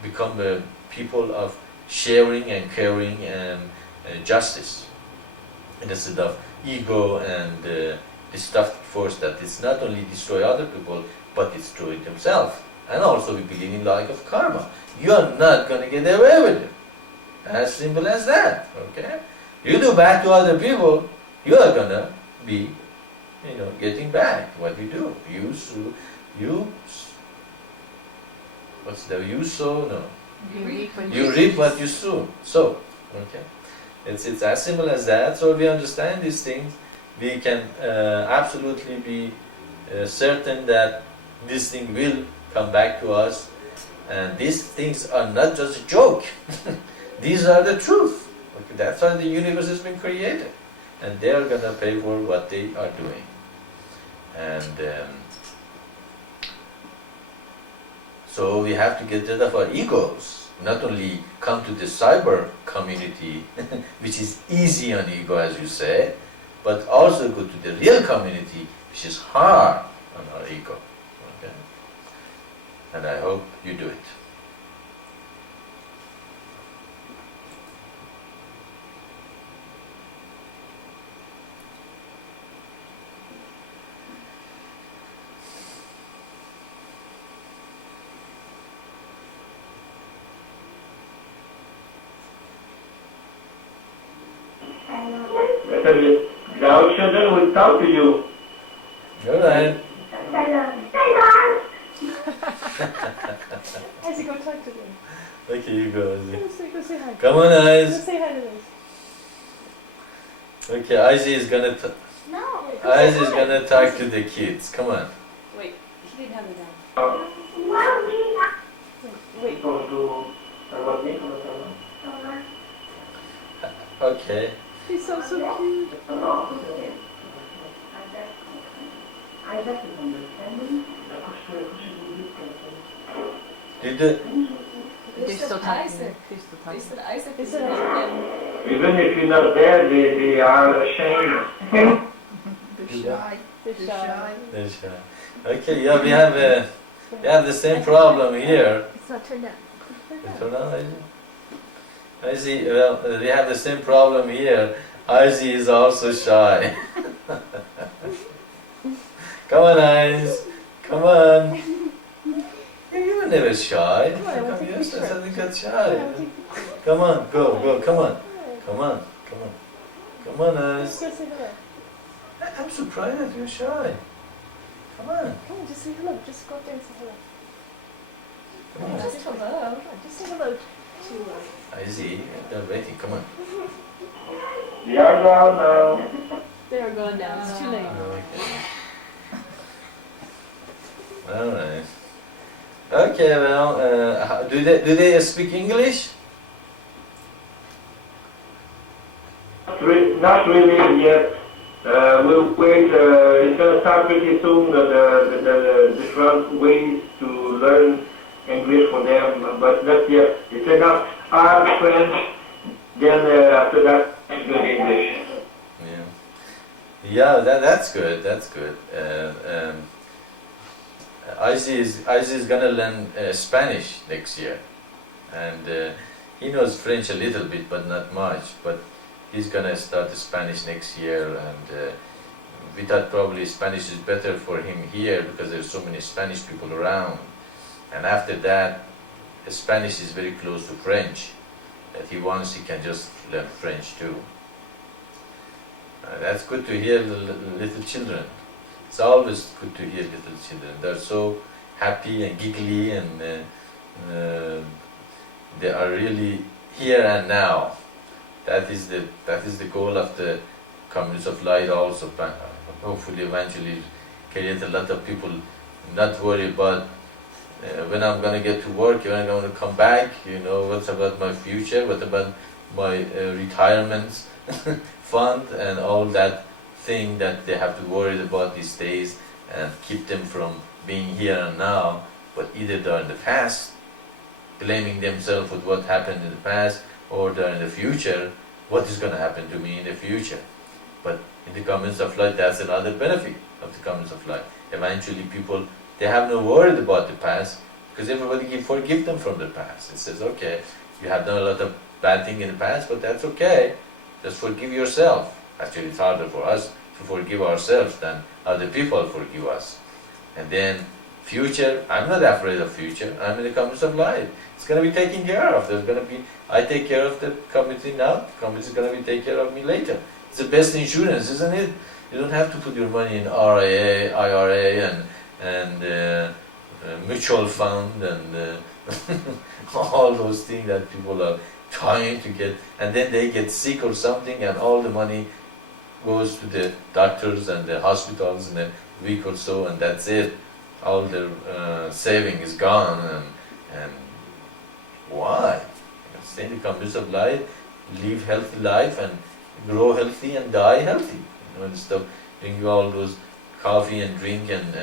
become a people of sharing and caring and justice, instead of ego and destructive force that is not only destroy other people, but destroy themselves. And also we believe in law of karma. You are not going to get away with it. As simple as that, okay? You do bad to other people, you are going to be, getting back what you do. You sow, no. You reap what you sow. Okay? It's as simple as that. So if we understand these things, we can absolutely be certain that this thing will come back to us. And these things are not just a joke. These are the truth. Okay, that's why the universe has been created. And they are going to pay for what they are doing. And so we have to get rid of our egos. Not only come to the cyber community, which is easy on ego, as you say, but also go to the real community, which is hard on our ego. Okay? And I hope you do it. Now children will talk to you. All right. Izzy, go talk to them. Okay, you go, Izzy. Go say hi. Come on, Go Izzy. say hi to them. Okay, Izzy is gonna No. Izzy is gonna talk to the kids. Come on. Wait, he didn't have it down. Wait. Go to Okay. He's so cute. Did the They're still talking. They're still talking. They said Isaac They is said in. even if you're not there, they are ashamed. They're shy. They're shy. That's right. Okay, yeah, we have the same problem here. It's not turned on. Turn on, Izzy. Izzy, well, we have the same problem here. Izzy is also shy. Come on, Izzy. Come on. You were never shy. Come on, I want to take a Yes, I picture. suddenly got shy. Come on, go, come on. Come on. Come on, Just Izzy. go say hello. I'm surprised that you're shy. Come on. Come on, just say hello. Just go up there and say hello. Come on. Just hello. Come on, just say hello to Izzy, they're waiting. Come on. They are gone now. They are gone now. It's too late. Okay. All right. Okay. Well, do they speak English? Not really yet. We'll wait. It's going to start pretty soon. The different ways to learn English for them, but not yet. It's enough hard French. Then after that, it's good English. Yeah, that's good. That's good. Izzy is gonna learn Spanish next year, and he knows French a little bit, but not much. But he's gonna start Spanish next year, and we thought probably Spanish is better for him here because there's so many Spanish people around. And after that, Spanish is very close to French. That he wants, he can just learn French too. That's good to hear little children. It's always good to hear little children. They're so happy and giggly, and they are really here and now. That is the goal of the Communities of Light also. Hopefully eventually create a lot of people not worry about when I'm going to get to work, when I'm going to come back, what's about my future, what about my retirement fund, and all that thing that they have to worry about these days, and keep them from being here and now, but either they're in the past, blaming themselves with what happened in the past, or they're in the future, what is going to happen to me in the future. But in the Communities of Light, that's another benefit of the Communities of Light. Eventually people, they have no worry about the past, because everybody can forgive them from the past. It says, okay, you have done a lot of bad things in the past, but that's okay. Just forgive yourself. Actually, it's harder for us to to forgive ourselves than other people forgive us. And then future, I'm not afraid of future. I'm in the community of light. It's going to be taken care of. There's going to be, I take care of the community now. The community is going to be take care of me later. It's the best insurance, isn't it? You don't have to put your money in RIA, IRA, and mutual fund and all those things that people are trying to get, and then they get sick or something, and all the money goes to the doctors and the hospitals in a week or so, and that's it. All their saving is gone, and why? Stay in the community of life, live healthy life, and grow healthy and die healthy. Instead of drinking all those coffee and drink and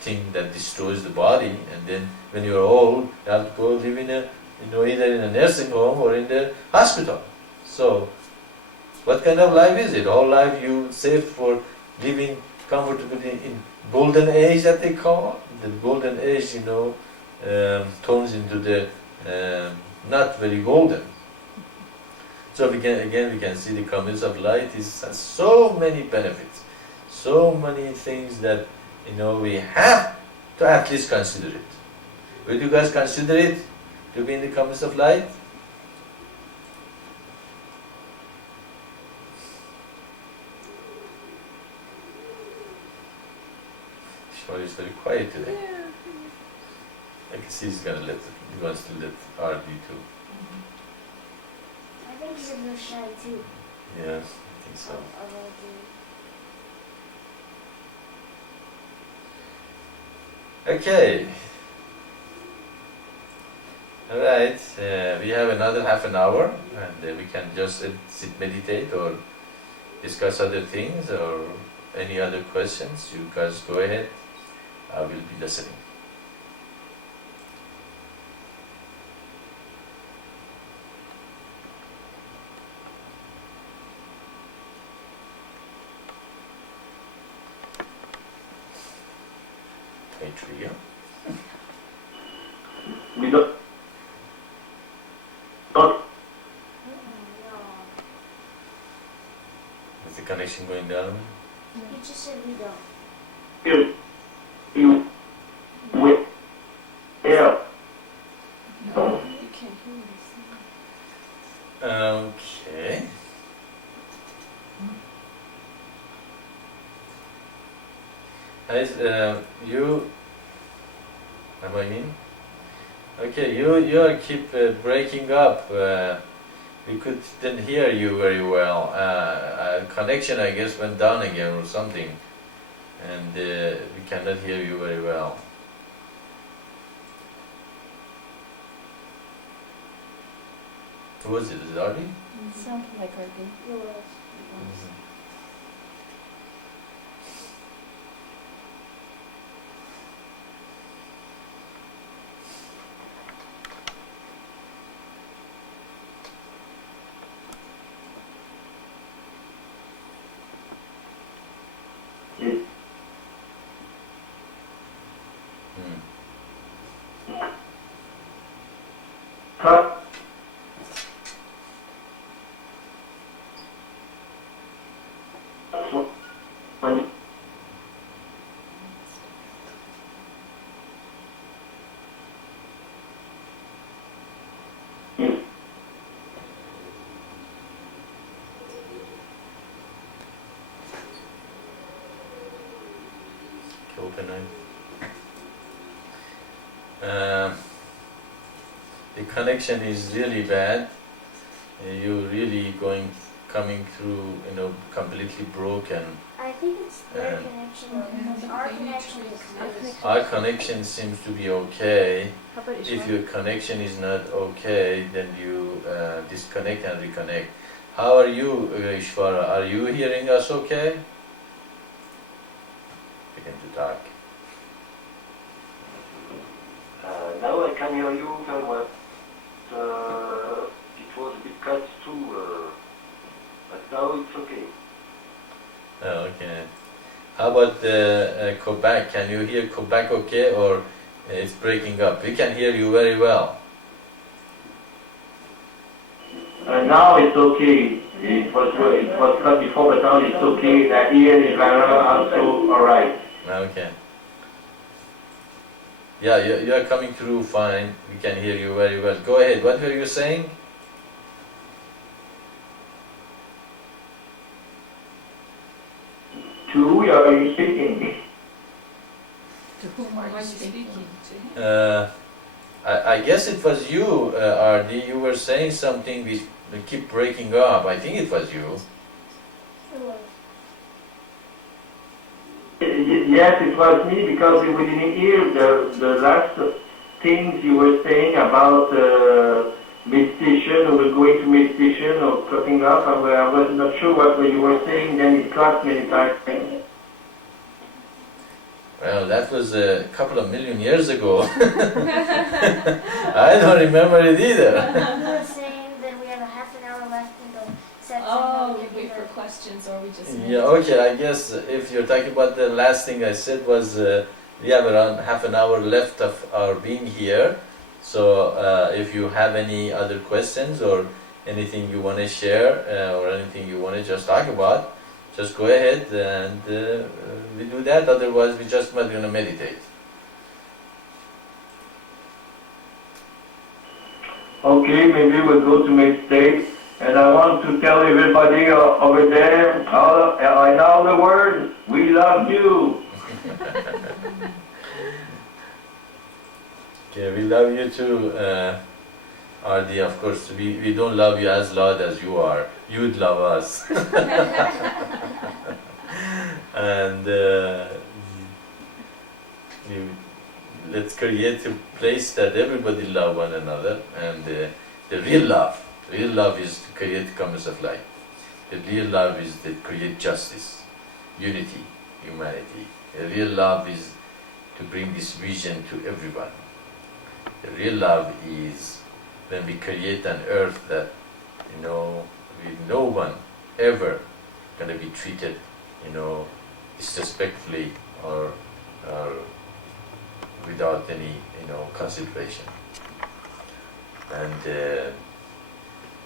thing that destroys the body, and then when you're old, you have to go live in a, either in a nursing home or in the hospital. So, what kind of life is it? All life you save for living comfortably in golden age that they call. The golden age, turns into the not very golden. So we can see the community of light has so many benefits, so many things that we have to at least consider it. Will you guys consider it to be in the community of light? Shwari is very quiet today. I can see he wants to let RD too. I think he's a little shy too. Yeah, I think so. Okay. Alright, we have another half an hour, and we can just sit, meditate, or discuss other things, or any other questions. You guys go ahead. I will be listening. Maitreya. We don't. Is the connection going down? He just said we don't. You with yeah. No, you can't hear me. Okay. As you, am I in? Okay, you are keep breaking up. We couldn't hear you very well. Connection, I guess, went down again or something, and we cannot hear you very well. Who was it? Is it Artie? Sounded like RD. Open eye. The connection is really bad. You're really coming through, completely broken. I think it's their connection. Our connection is good. Our connection seems to be okay. How about If your connection is not okay, then you disconnect and reconnect. How are you, Ishvara? Are you hearing us okay? Begin to talk. Now I can hear you very well. It was a bit cut too, but now it's okay. Oh, okay. How about Quebec? Can you hear Quebec okay, or it's breaking up? We can hear you very well. Now it's okay. it was not before, but now it's okay. That here in Ghana also alright. Okay. Yeah, you are coming through fine. We can hear you very well. Go ahead. What were you saying? To who are you speaking? To whom are you speaking? I guess it was you, RD. You were saying something. We keep breaking up. I think it was you. Yes, it was me because we didn't hear the last things you were saying about meditation or going to meditation or cutting up. I was not sure what you were saying. Then it cut many times. Well, that was a couple of million years ago. I don't remember it either. You were saying that we have a half an hour left in the Satsang. Oh, we wait for questions or we just. Yeah, okay, I guess if you're talking about the last thing I said was we have around half an hour left of our being here. So if you have any other questions or anything you want to share or anything you want to just talk about, just go ahead and we do that. Otherwise, we just might gonna meditate. Okay, maybe we'll go to meditate. And I want to tell everybody over there, in all the world, we love you. Okay, we love you too, RD. Of course, we don't love you as loud as you are. You'd love us. And let's create a place that everybody love one another. And the real love is to create commerce of life. The real love is to create justice, unity, humanity. The real love is to bring this vision to everyone. The real love is when we create an earth that, with no one ever going to be treated, disrespectfully or without any, consideration. And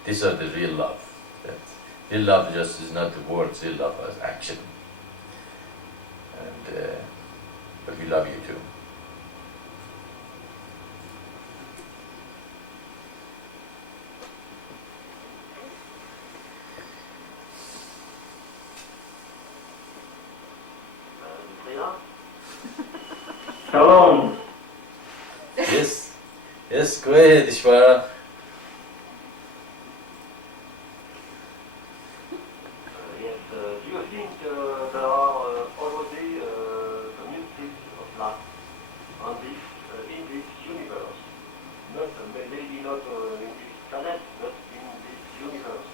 these are the real love. Real love just is not the words, real love is action. And but we love you too. Shalom. Yes, go ahead, Ishvara. Yes, do you think there are already communities of life on this, in this universe? Not, maybe not in this planet, but in this universe.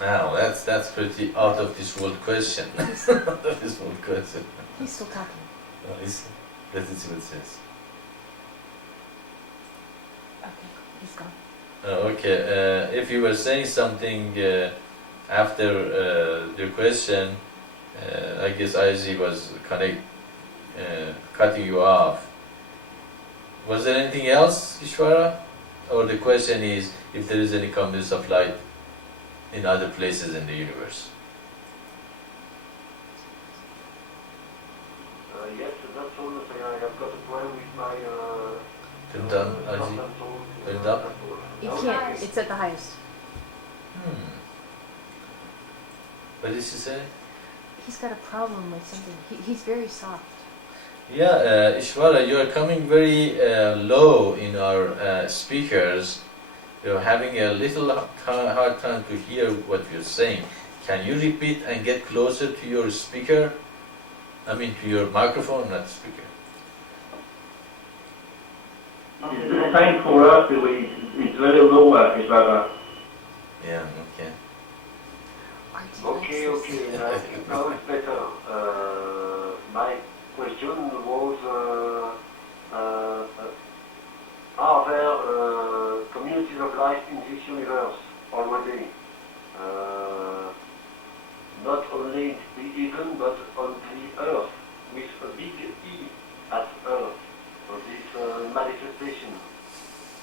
Now, that's pretty out of this world question. Out of this world question. He's still talking. Let's see what it says. Okay, he's gone. Okay, if you were saying something after your question, I guess Izzy was cutting you off. Was there anything else, Ishvara? Or the question is if there is any components of light in other places in the universe? Yes, that's all. I have got a problem with my. Turn down, Izzy. Turn it up. You can't. It's at the highest. What did she say? He's got a problem with something. He's very soft. Yeah, Ishvara, you are coming very low in our speakers. You're having a little hard time to hear what you're saying. Can you repeat and get closer to your speaker? I mean to your microphone, not speaker. It's the same for us. It's very low, Ishvara. Yeah, okay. Okay, I think now it's better. My question was, are there communities of life in this universe already? Not only in the heaven, but on the earth, with a big E at earth, for this manifestation.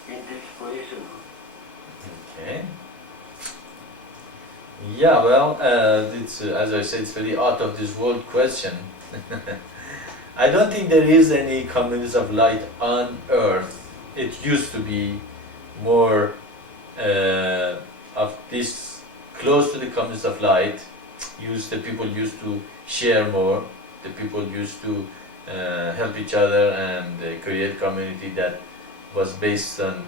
in this creation? Okay. Yeah, well, it's as I said, it's very out of this world question. I don't think there is any communities of light on Earth. It used to be more of this close to the communities of light. The people used to share more. The people used to help each other and create community that was based on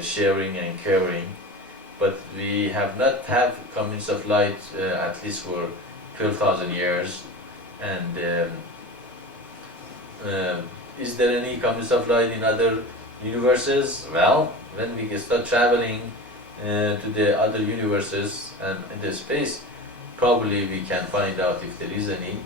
sharing and caring. But we have not had communities of light at least for 12,000 years. And is there any communities of light in other universes? Well, when we start traveling to the other universes and in the space, probably we can find out if there is any.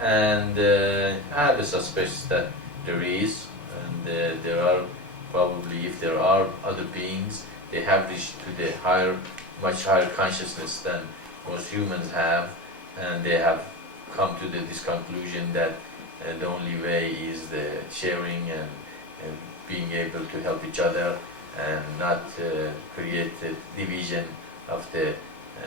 And I have a suspicion that there is, and there are probably, if there are other beings, they have reached to the much higher consciousness than most humans have, and they have come to this conclusion that the only way is the sharing and being able to help each other and not create the division of the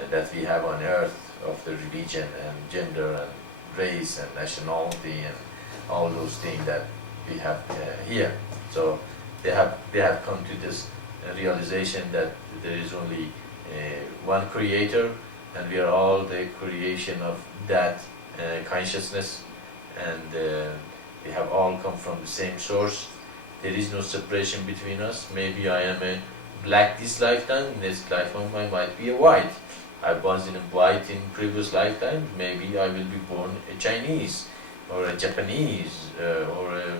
that we have on Earth of the religion and gender and race and nationality and all those things that we have here. So they have come to this realization that there is only one creator, and we are all the creation of that consciousness, and we have all come from the same source. There is no separation between us. Maybe I am a black this lifetime, next lifetime I might be a white. I was in a white in previous lifetime, maybe I will be born a Chinese or a Japanese or a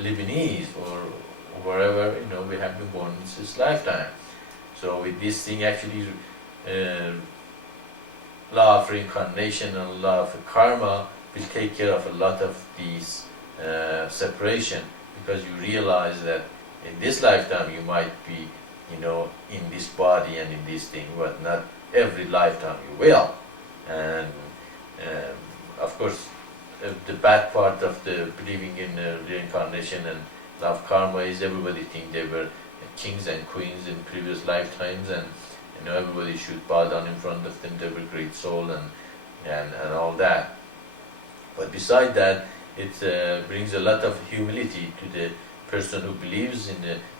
Lebanese or wherever, we have been born in this lifetime. So with this thing actually, law of reincarnation and law of karma will take care of a lot of these separation, because you realize that in this lifetime you might be in this body and in this thing, but not every lifetime you will. And of course, the bad part of the believing in reincarnation and love karma is everybody think they were kings and queens in previous lifetimes, and everybody should bow down in front of them. They were great soul and all that. But beside that, it brings a lot of humility to the person who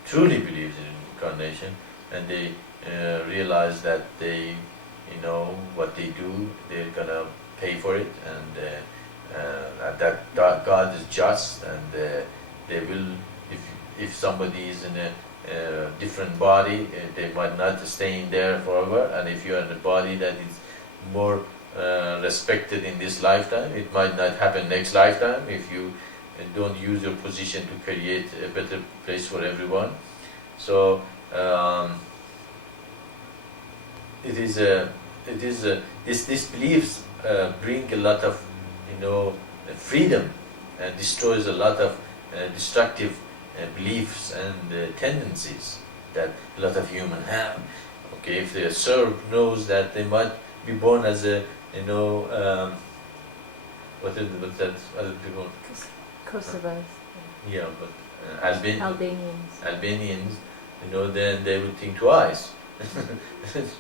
truly believes in reincarnation, and they realize that they, what they do, they're gonna pay for it, and that God is just, and they will, if somebody is in a different body, they might not stay in there forever, and if you're in a body that is more respected in this lifetime, it might not happen next lifetime if you don't use your position to create a better place for everyone. So these beliefs bring a lot of freedom and destroys a lot of destructive beliefs and tendencies that a lot of humans have. Okay, if the Serb knows that they might be born as a what's that other people? Kosovars. Yeah, but Albanians. then they would think twice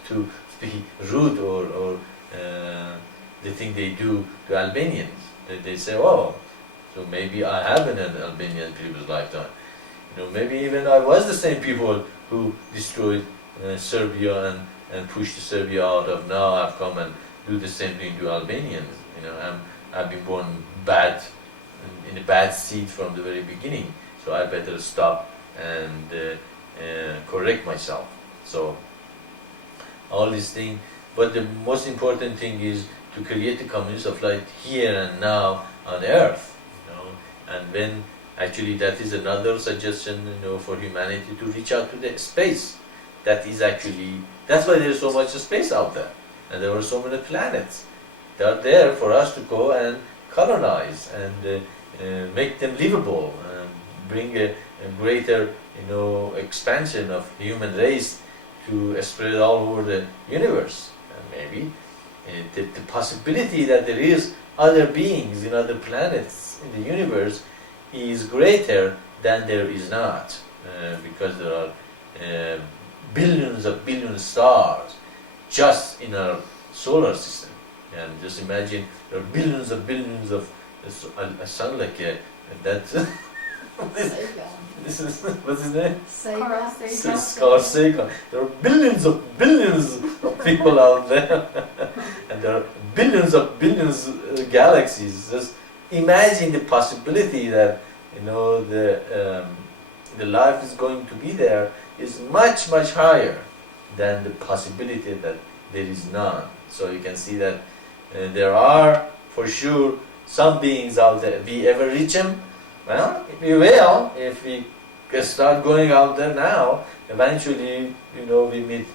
to be rude or the thing they do to Albanians. They say, oh, so maybe I have been an Albanian previous lifetime. Maybe even I was the same people who destroyed Serbia and pushed Serbia out of. Now I've come and do the same thing to Albanians. I've been born bad, in a bad seed from the very beginning. So I better stop and correct myself. So all these things, but the most important thing is to create the communities of light here and now on Earth. And when actually that is another suggestion, for humanity to reach out to the space. That's why there is so much space out there, and there are so many planets. They are there for us to go and colonize and make them livable, and bring a greater, expansion of human race to spread all over the universe. And maybe the possibility that there is other beings in other planets in the universe is greater than there is not. because there are billions of stars just in our solar system. And just imagine there are billions of a sun like that. This is what's his name? Carl Sagan. There are billions of people out there, and there are billions of galaxies. Just imagine the possibility that the life is going to be there is much higher than the possibility that there is none. So you can see that there are for sure some beings out there. If we ever reach them, well, we will. If we start going out there now, eventually, we meet,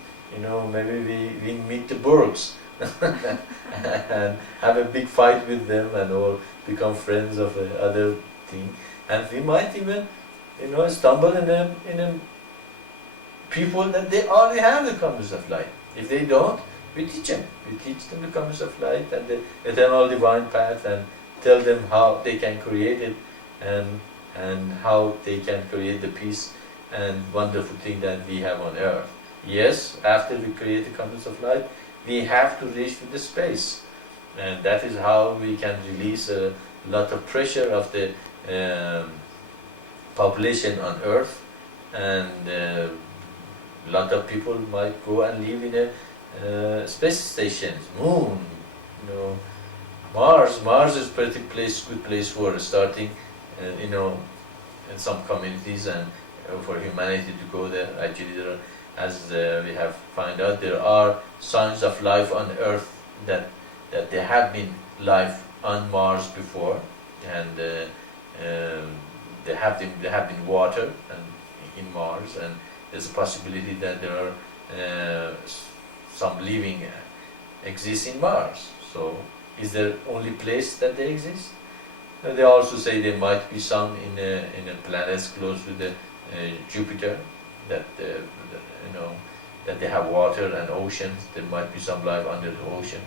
maybe we meet the Burks and have a big fight with them and all become friends of other thing. And we might even, stumble in a people that they already have the concepts of light. If they don't, we teach them. We teach them the concepts of light and the eternal divine path, and tell them how they can create it, and how they can create the peace and wonderful thing that we have on earth. Yes, after we create the concepts of light, we have to reach to the space, and that is how we can release a lot of pressure of the population on earth, and a lot of people might go and live in a space stations, moon, Mars. Mars is pretty good place for starting, in some communities, and for humanity to go there. Actually, there are, as we have found out, there are signs of life on Earth that there have been life on Mars before, and there have been water and in Mars, and there's a possibility that there are some living exists in Mars. So, is there only place that they exist? And they also say there might be some in a planets close to the Jupiter that that they have water and oceans. There might be some life under the ocean.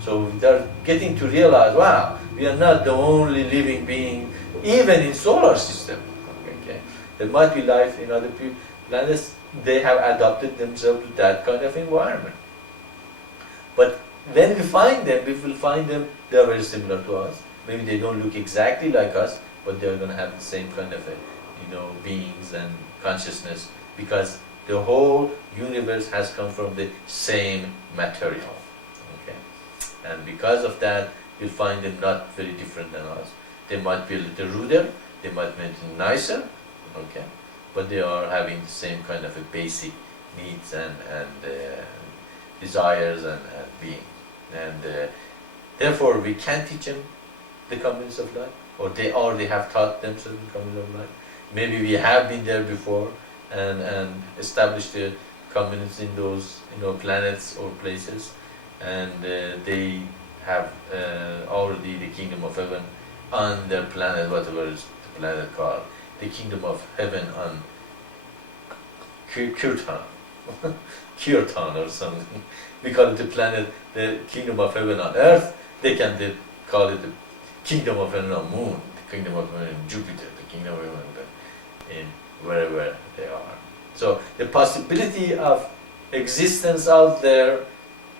So they're getting to realize, wow, we are not the only living being, even in solar system. Okay, there might be life in other planets. They have adapted themselves to that kind of environment. But when we find them, we will find them. They are very similar to us. Maybe they don't look exactly like us, but they are going to have the same kind of beings and consciousness, because the whole universe has come from the same material. Okay, and because of that, you'll find them not very different than us. They might be a little ruder, they might be a little nicer, okay, but they are having the same kind of a basic needs and desires and being. And therefore, we can teach them the communities of light, or they already have taught themselves the communities of light. Maybe we have been there before and established the communities in those planets or places, and they have already the kingdom of heaven on their planet, whatever is the planet called, the kingdom of heaven on Kirtan, Kirtan or something. We call it the planet, the kingdom of heaven on earth. They can call it the kingdom of heaven on moon, the kingdom of heaven in Jupiter, the kingdom of heaven in wherever they are. So the possibility of existence out there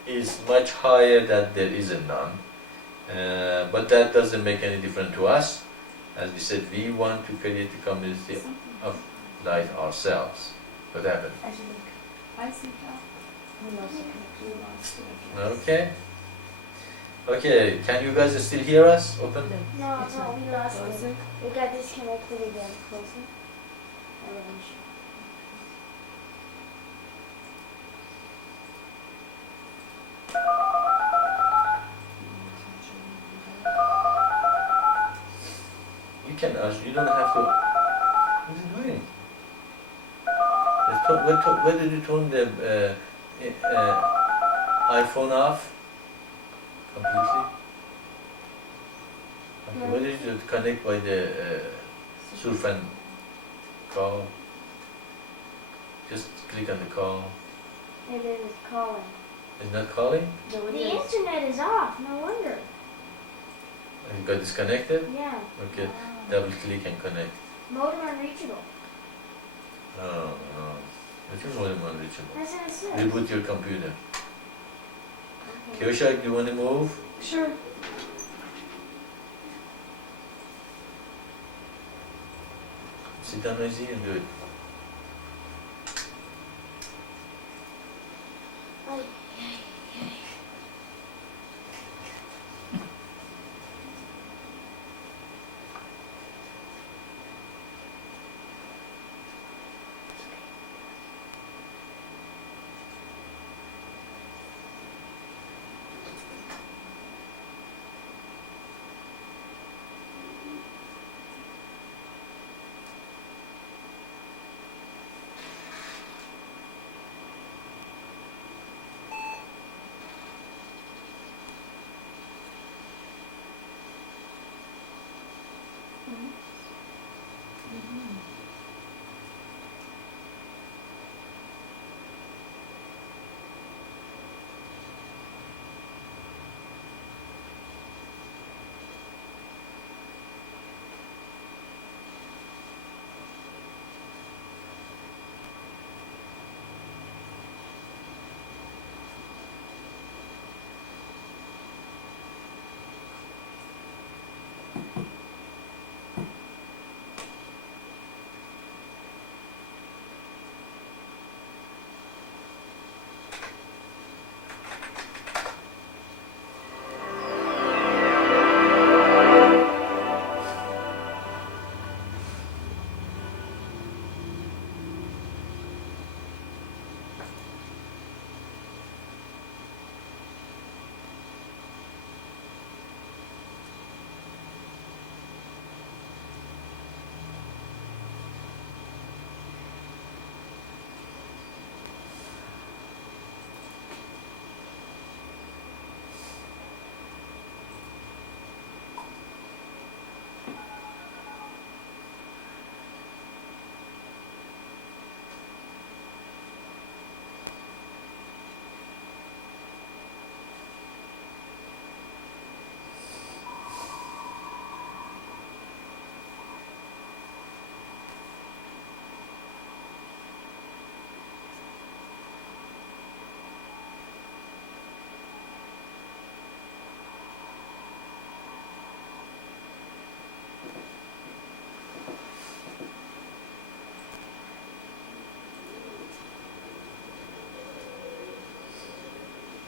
is much higher than there is a none. But that doesn't make any difference to us. As we said, we want to create the community of light ourselves. What happened? Okay. Okay, can you guys still hear us? Open? No, we lost it. We got disconnected again. Closer. You can ask, you don't have to. What is it doing? Where did you turn the iPhone off? Completely? Okay, where did you connect by the surf and call? Just click on the call. It is calling. It's not calling? The internet is off, no wonder. You got disconnected? Yeah. Okay, double click and connect. Modem unreachable. Oh, no. Which is more unreachable. That's what I said. Reboot your computer. Okay. Kyoshak, do you want to move? Sure. Sit down noisy and do it. Ay,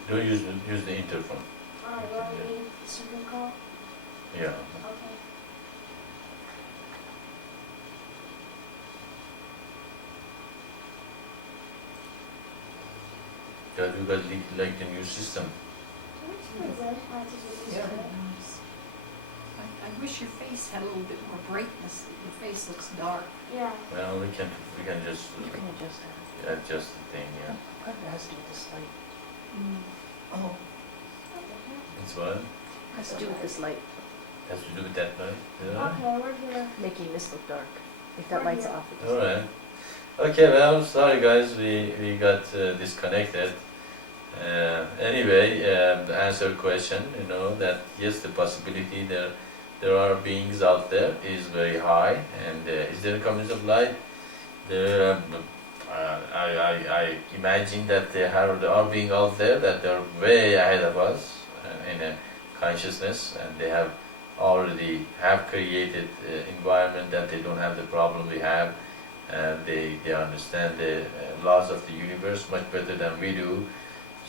Don't use the interphone. you want me to super call? Yeah. Okay. That you got like the new system. Looks pretty good. I just use this one. Nice. I wish your face had a little bit more brightness. Your face looks dark. Yeah. Well, we can just You can adjust that. adjust the thing. Yeah. Part of it has to do with this light. Oh, What the heck? It's what? Has to do with this light, Has to do with that, right? Yeah. Okay, we're here. making this look dark. If that light's off, it All doesn't. right. Okay. Well, sorry guys, we got disconnected. Anyway, to answer your question, you know that yes, the possibility there are beings out there is very high, and is there a community of light? There, I imagine that there are beings out there that they're way ahead of us in a consciousness, and they have already created environment that they don't have the problem we have, and they understand the laws of the universe much better than we do.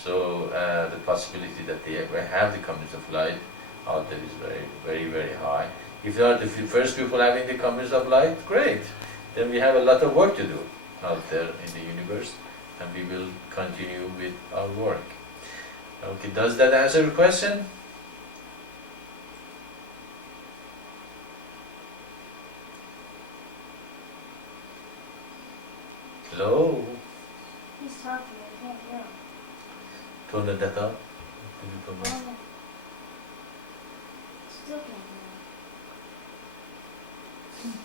So the possibility that they ever have the community of light out there is very, very, very high. If they are the first people having the community of light, great. Then we have a lot of work to do out there in the universe, and we will continue with our work. Okay, does that answer your question? Hello? He's talking. I can't hear him. Turn the data. Did you turn that? Oh, no. Still can't hear him.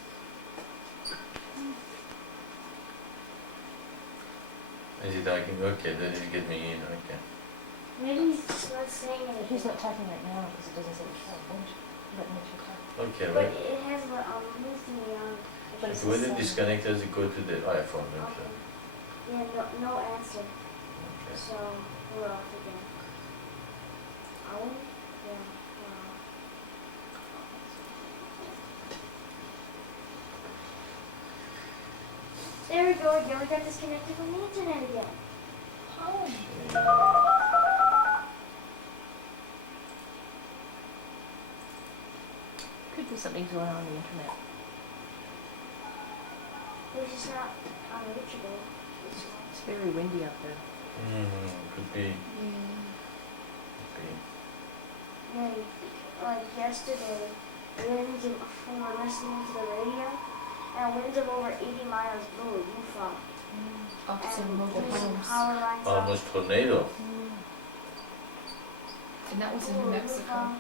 Is he talking? Okay, then you get me in. Okay. Maybe he's just not saying anything. He's not talking right now because it doesn't say the show. Let me check that. Okay, But right. it has the new thingy on. But it's When the it same. disconnected, you go to the iPhone. Okay. Yeah, no answer. Okay. So we're off again. Are we? Yeah. We're off. There we go again. We got disconnected from the internet again. Could be something's going on the internet. It's just not unreachable. It's It's very windy out there. Could be. yeah, like yesterday, winds of, we were listening to the radio, and winds of over 80 miles blew a UFO. Up to And mobile there's some homes. power lines up. Almost tornado. And that was in Blew New a Mexico. UFO.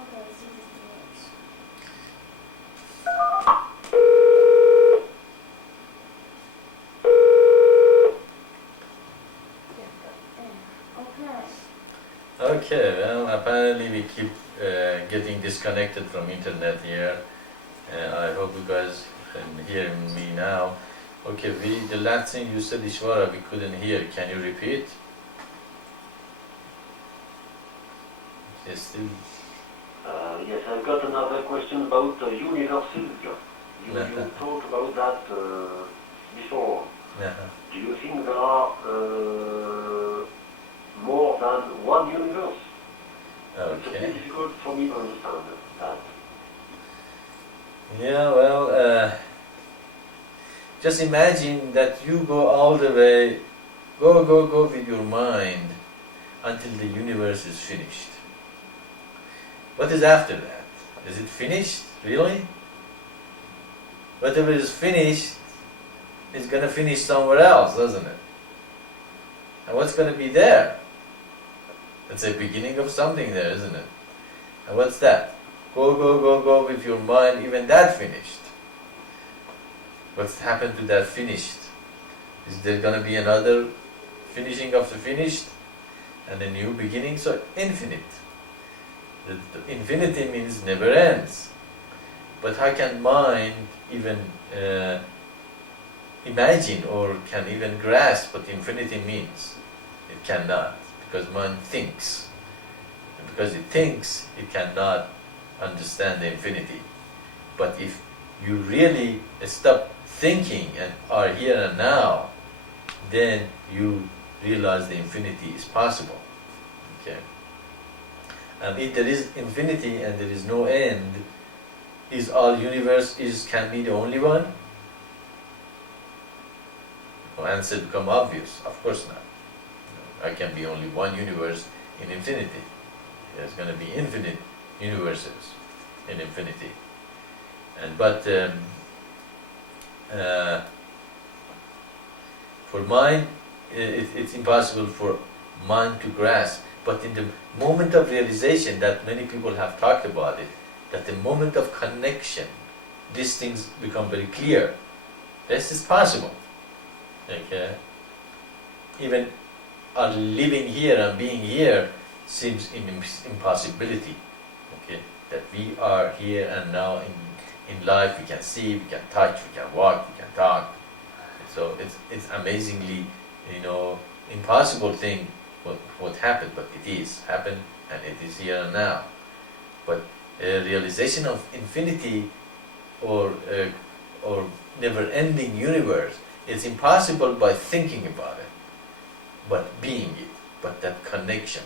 Okay, let's see if this works. Okay. Okay, well, apparently we keep getting disconnected from internet here. I hope you guys can hear me now. Okay, the last thing you said, Ishwara, we couldn't hear. Can you repeat? Yes, still. Yes, I've got another question about universes. You talked about that before. Do you think there are more than one universe? It's a Okay. bit difficult for me to understand that. Yeah, well, just imagine that you go all the way, go with your mind until the universe is finished. What is after that? Is it finished, really? Whatever is finished is going to finish somewhere else, doesn't it? And what's going to be there? It's a beginning of something there, isn't it? And what's that? Go with your mind, even that finished. What's happened to that finished? Is there going to be another finishing of the finished and a new beginning? So infinite. The infinity means never ends. But how can mind even imagine or can even grasp what infinity means? It cannot, because mind thinks. And because it thinks, it cannot understand the infinity. But if you really stop thinking and are here and now, then you realize the infinity is possible. Okay. And if there is infinity and there is no end, is all universe can be the only one? No, answer become obvious. Of course not. I can be only one universe in infinity. There's going to be infinite universes in infinity. But for mind, it's impossible for mind to grasp. But in the moment of realization that many people have talked about it, that the moment of connection, these things become very clear. This is possible. Okay? Even our living here and being here seems an impossibility. Okay? That we are here and now in life, we can see, we can touch, we can walk, we can talk. So it's amazingly, impossible thing what happened, but it is happened and it is here and now. But realization of infinity or never-ending universe is impossible by thinking about it, but being it, but that connection,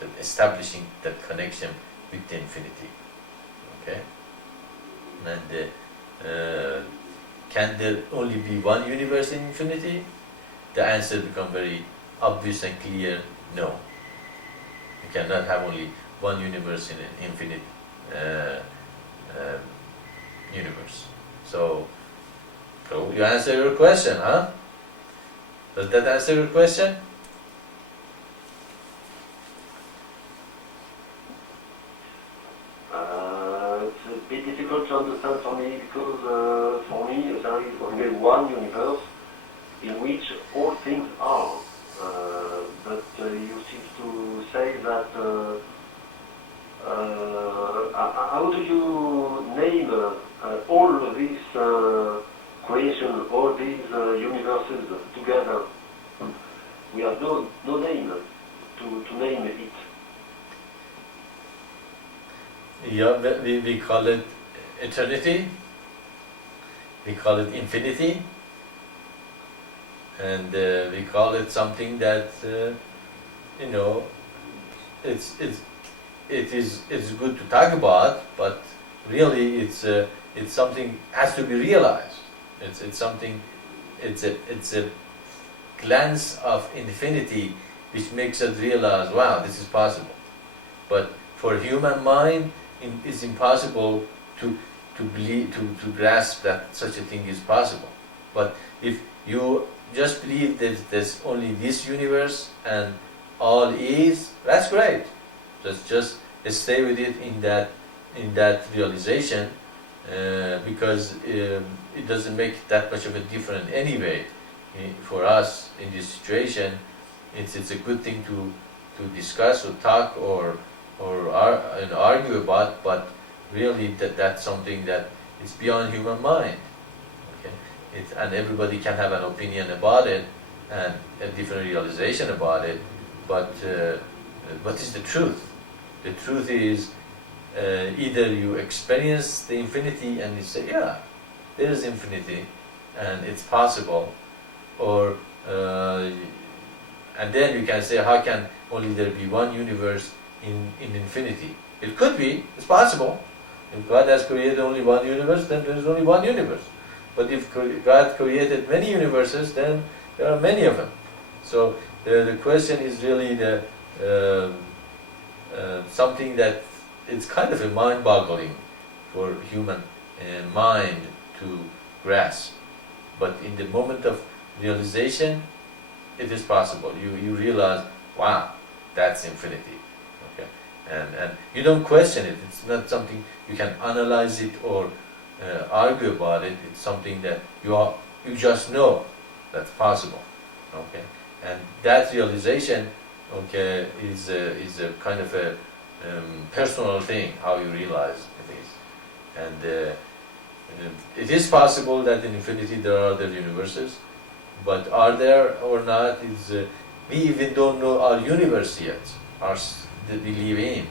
that establishing that connection with the infinity. Okay? And can there only be one universe in infinity? The answer becomes very obvious and clear, no. You cannot have only one universe in an infinite universe. So you answer your question, huh? Does that answer your question? It's a bit difficult to understand for me because for me there is only one universe in which all things are. but you seem to say that how do you name all these creation, all these universes together? We have no name to name it. Yeah, we call it eternity, we call it infinity, and we call it something that, you know, it's good to talk about, but really it's something has to be realized. It's something, it's a glance of infinity which makes us realize, wow, this is possible. But for human mind, it's impossible to believe, to grasp that such a thing is possible. But if you just believe that there's only this universe and all is, that's great. Just stay with it in that realization, because it doesn't make that much of a difference anyway. For us in this situation, it's a good thing to discuss or talk or argue about, but really that's something that is beyond human mind. Okay, and everybody can have an opinion about it and a different realization about it, but what is the truth? The truth is, either you experience the infinity and you say, yeah, there is infinity and it's possible, or and then you can say, how can only there be one universe in infinity? It could be, it's possible. If God has created only one universe, then there is only one universe. But if God created many universes, then there are many of them. So the question is really something that it's kind of a mind-boggling for human mind to grasp. But in the moment of realization, it is possible. You realize, wow, that's infinity. Okay, and you don't question it. It's not something you can analyze it or argue about it. It's something that you just know that's possible. Okay, and that realization, okay, is a kind of a personal thing, how you realize it is. And it is possible that in infinity there are other universes, but are there or not, we even don't know our universe yet, that we live in.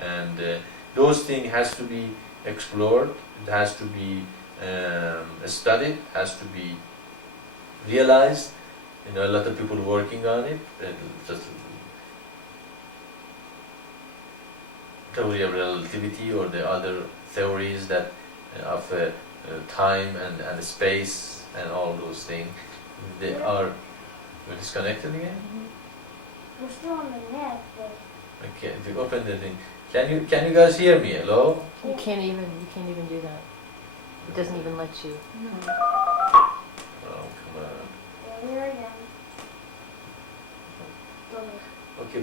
And those things has to be explored, it has to be studied, has to be realized. You know, a lot of people working on it. Just theory of relativity or the other theories that of time and space and all those things, they are. We're disconnected again. We're still on the net, but Okay, if you open the thing, can you guys hear me? Hello? You can't even do that. It doesn't even let you. No. Oh, come on. yeah, here again. Okay,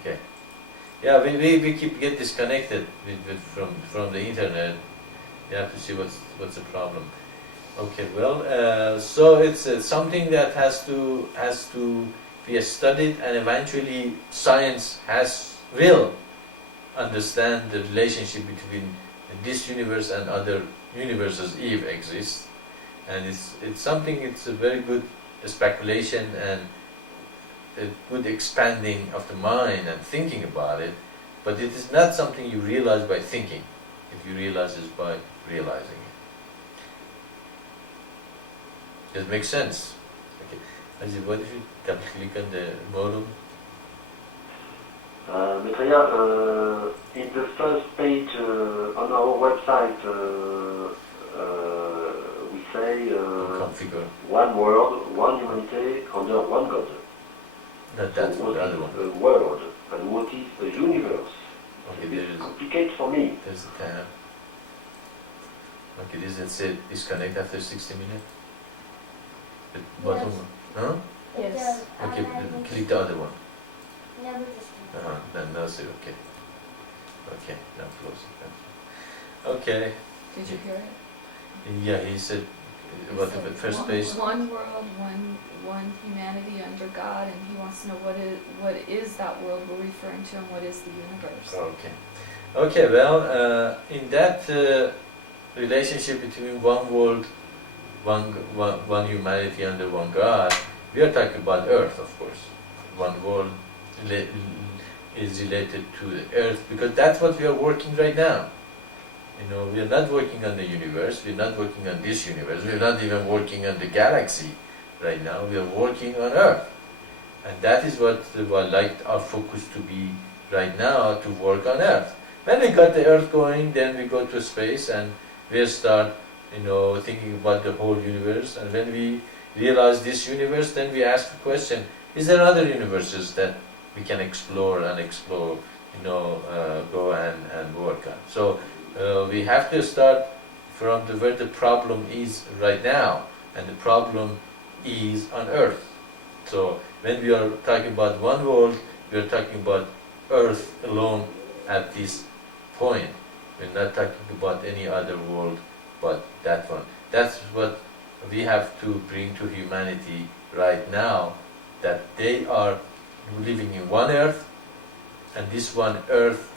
okay. Yeah, we get disconnected from the internet. You have to see what's the problem. Okay, well, so it's something that has to be studied, and eventually science will understand the relationship between this universe and other universes if exists. And it's something. It's a very good speculation and a good expanding of the mind and thinking about it, but it is not something you realize by thinking. If you realize it by realizing it. Does it make sense? Okay. I said, what if you double click on the modem? Maitreya, in the first page on our website, we say Configure. one world, one humanity, under one God. Not that So one, what the is other one. the world and what is the universe? Okay, It's complicated for me. there's the tab. Okay, does it say disconnect after 60 minutes? The bottom Yes. one? Huh? It Yes. does Okay, automatically click the other one. never disconnect. Then no, say okay. Okay, now close it. Okay. Did you hear it? Yeah, he said what the first phase? One world, one humanity under God, and he wants to know what is that world we're referring to, and what is the universe. Okay. Okay, well, in that relationship between one world, one humanity under one God, we are talking about Earth, of course. One world is related to the Earth, because that's what we are working right now. You know, we are not working on the universe, we are not working on this universe, we are not even working on the galaxy right now, we are working on Earth. And that is what I'd like our focus to be right now, to work on Earth. When we got the Earth going, then we go to space and we start, you know, thinking about the whole universe. And when we realize this universe, then we ask the question, is there other universes that we can explore, you know, go and work on? So we have to start from where the problem is right now, and the problem is on Earth. So when we are talking about one world, we are talking about Earth alone at this point. We're not talking about any other world but that one. That's what we have to bring to humanity right now, that they are living in one Earth, and this one Earth,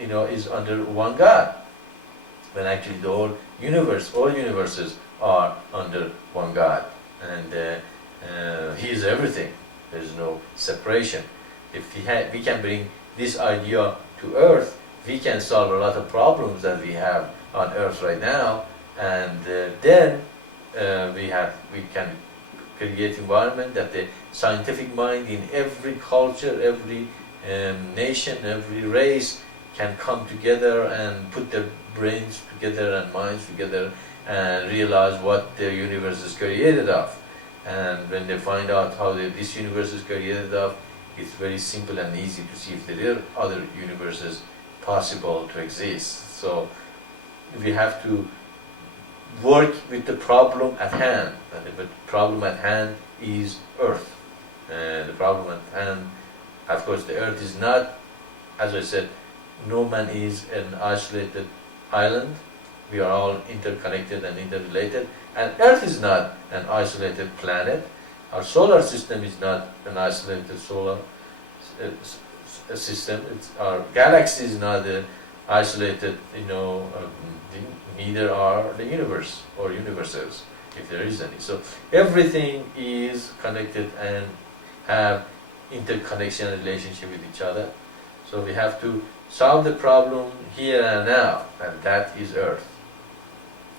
you know, is under one God. When actually the whole universe, all universes are under one God, and He is everything. There is no separation. If we can bring this idea to Earth, we can solve a lot of problems that we have on Earth right now, and then we can create environment that the scientific mind in every culture, every nation, every race can come together and put their brains together and minds together and realize what the universe is created of. And when they find out how this universe is created of, it's very simple and easy to see if there are other universes possible to exist. So we have to work with the problem at hand, and the problem at hand is Earth. The problem at hand, of course, the Earth is not, as I said, no man is an isolated island. We are all interconnected and interrelated, and Earth is not an isolated planet. Our solar system is not an isolated solar system. Our galaxy is not an isolated, you know, thing. Neither are the universe or universes, if there is any. So everything is connected and have interconnection and relationship with each other. So we have to solve the problem here and now, and that is Earth.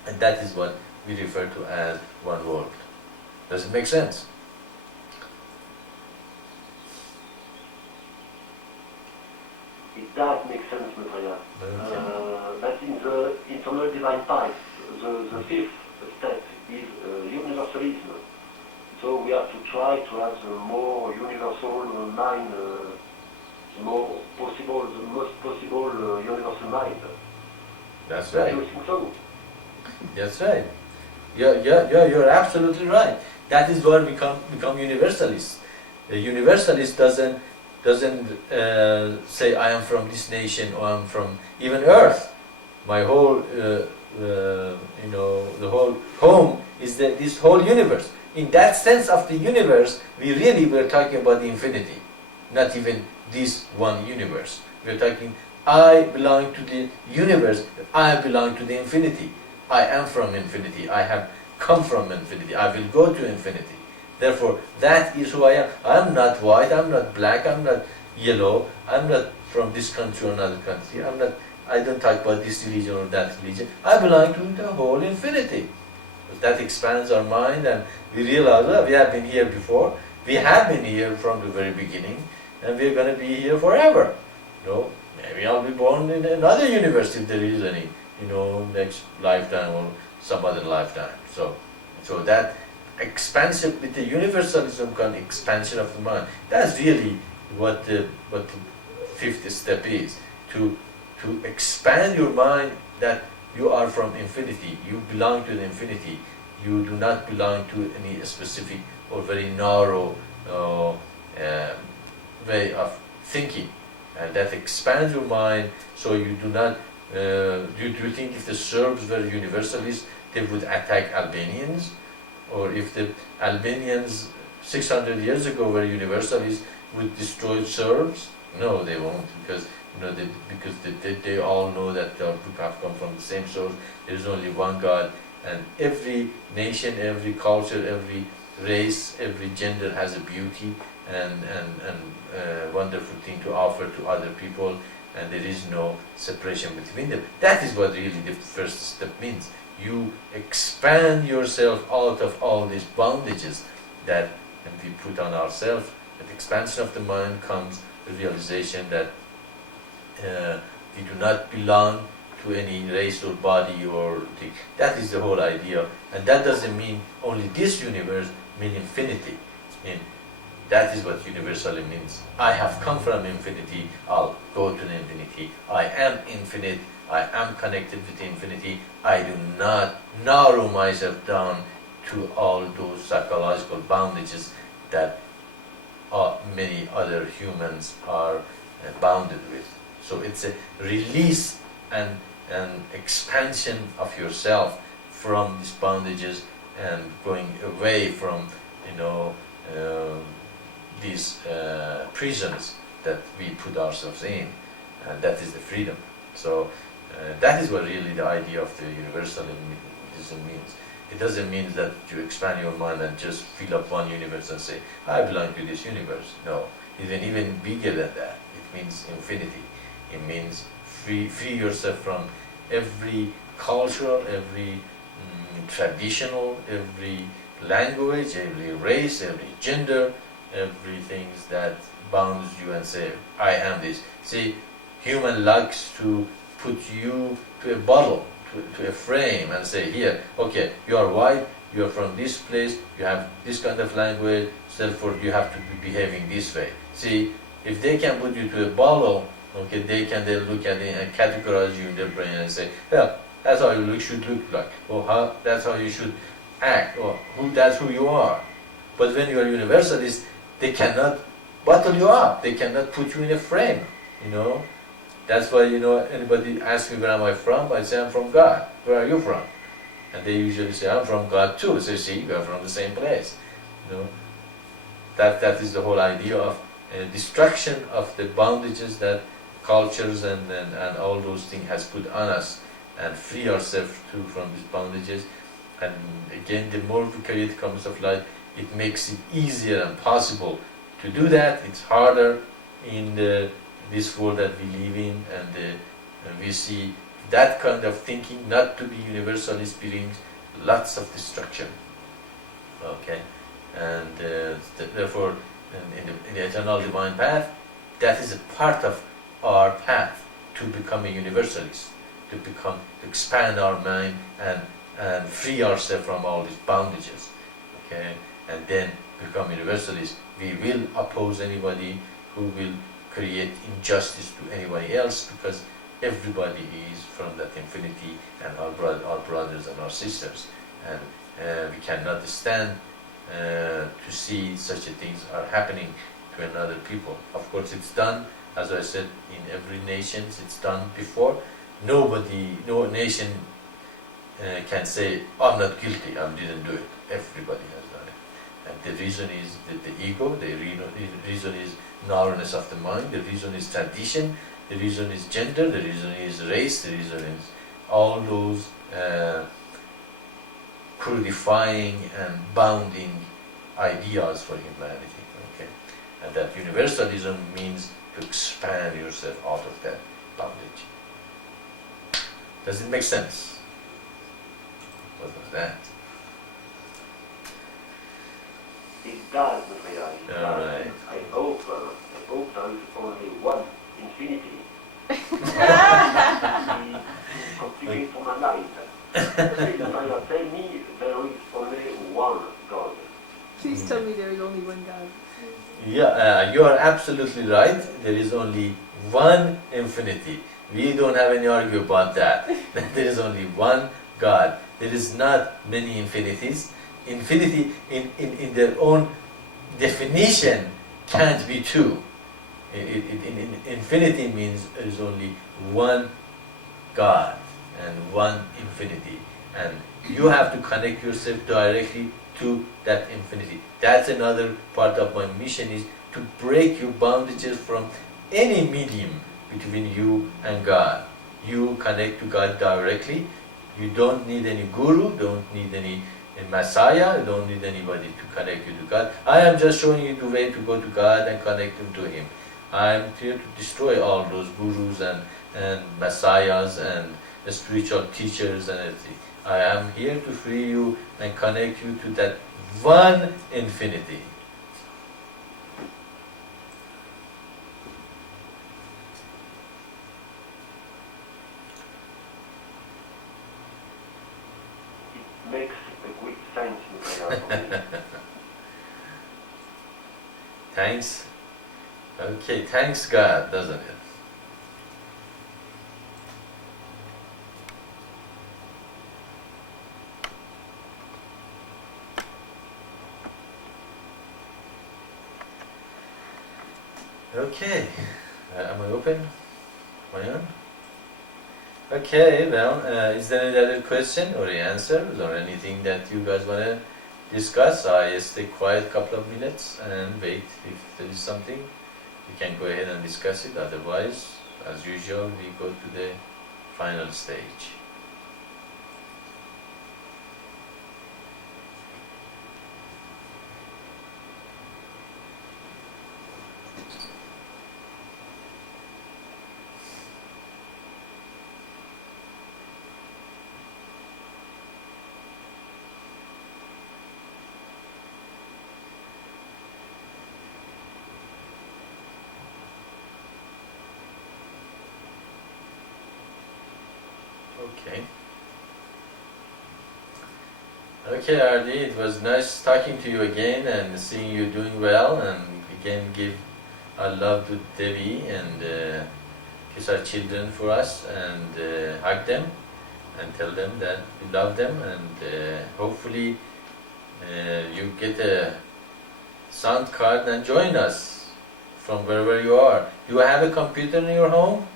And that is what we refer to as one world. Does it make sense? It does make sense, Maitreya. But in the internal divine path, the fifth step is universalism. So we have to try to have the more universal mind, the most possible universal mind. That's right. Do you think so? That's right. You're absolutely right. That is where we become universalists. The universalist doesn't say I am from this nation or I'm from even Earth. My whole you know, the whole home is this whole universe. In that sense of the universe, we really were talking about the infinity, not even this one universe. We're talking, I belong to the universe, I belong to the infinity. I am from infinity, I have come from infinity, I will go to infinity. Therefore, that is who I am. I'm not white, I'm not black, I'm not yellow, I'm not from this country or another country, I don't talk about this religion or that religion. I belong to the whole infinity. That expands our mind, and we realize, well, we have been here before, we have been here from the very beginning, and we're going to be here forever. You know, maybe I'll be born in another universe if there is any, you know, next lifetime or some other lifetime. So that expansion with the universalism kind of expansion of the mind, that's really what the fifth step is, to expand your mind that you are from infinity, you belong to the infinity, you do not belong to any specific or very narrow way of thinking, and that expands your mind so you do not, do you think if the Serbs were universalists, they would attack Albanians, or if the Albanians 600 years ago were universalists would destroy Serbs. No, they won't, because they all know that the group have come from the same source. There is only one God, and every nation, every culture, every race, every gender has a beauty and wonderful thing to offer to other people, and there is no separation between them. That is what really the first step means. You expand yourself out of all these bondages that we put on ourselves. With expansion of the mind comes the realization that we do not belong to any race or body or thing. That is the whole idea, and that doesn't mean only this universe, mean infinity. That is what universally means. I have come from infinity, I'll go to the infinity. I am infinite, I am connected with infinity. I do not narrow myself down to all those psychological bondages that many other humans are bounded with. So it's a release and an expansion of yourself from these bondages and going away from, these prisons that we put ourselves in, and that is the freedom. So that is what really the idea of the universalism means. It doesn't mean that you expand your mind and just fill up one universe and say, I belong to this universe. No, even bigger than that. It means infinity. It means free yourself from every cultural, every traditional, every language, every race, every gender, everything that bounds you and say, I am this. See, human likes to put you to a bottle, to a frame and say, here, okay, you are white, you are from this place, you have this kind of language, therefore you have to be behaving this way. See, if they can put you to a bottle, okay, they can then look at it and categorize you in their brain and say, well, that's how you should look like, or that's how you should act, or that's who you are. But when you are universalist, they cannot bottle you up, they cannot put you in a frame, That's why, anybody asks me where am I from, I say I'm from God. Where are you from? And they usually say, I'm from God too. So see, we are from the same place. That is the whole idea of destruction of the bondages that cultures and all those things has put on us, and free ourselves too from these bondages. And again, the more we create concepts of light, it makes it easier and possible to do that. It's harder in this world that we live in, and we see that kind of thinking not to be universalist brings lots of destruction. Okay, and therefore, in the eternal divine path, that is a part of our path to become a universalist, to expand our mind and free ourselves from all these bondages. Okay, and then become universalist. We will oppose anybody who will create injustice to anybody else, because everybody is from that infinity, and our brothers and our sisters, and we cannot stand to see such things are happening to another people. Of course, it's done, as I said, in every nation. It's done before. No nation can say, I'm not guilty, I didn't do it. Everybody has done it. And the reason is the ego, the reason is narrowness of the mind, the reason is tradition, the reason is gender, the reason is race, the reason is all those codifying and bounding ideas for humanity. Okay? And that universalism means to expand yourself out of that bondage. Does it make sense? What was that? It does, Maitreya. It does. Alright. I hope there is only one infinity. Completely for my life. Maitreya, tell me there is only one God. Please tell me there is only one God. Yeah, you are absolutely right. There is only one infinity. We don't have any argue about that. There is only one God. There is not many infinities. Infinity in their own definition can't be two. Infinity means there is only one God and one infinity. And You have to connect yourself directly to that infinity. That's another part of my mission, is to break your bondages from any medium between you and God. You connect to God directly. You don't need any guru, don't need any messiah, you don't need anybody to connect you to God. I am just showing you the way to go to God and connect you to Him. I am here to destroy all those gurus and messiahs and spiritual teachers and everything. I am here to free you and connect you to that one infinity. It makes a quick sense in prayer for me. Thanks. Okay, thanks God, doesn't it? Okay, am I open? Am I on? Okay, well, is there any other question or answers or anything that you guys want to discuss? I stay quiet a couple of minutes and wait. If there is something, we can go ahead and discuss it. Otherwise, as usual, we go to the final stage. Okay. Okay, Ardi, it was nice talking to you again and seeing you doing well, and again give our love to Devi and kiss our children for us and hug them and tell them that we love them, and hopefully you get a sound card and join us from wherever you are. Do you have a computer in your home?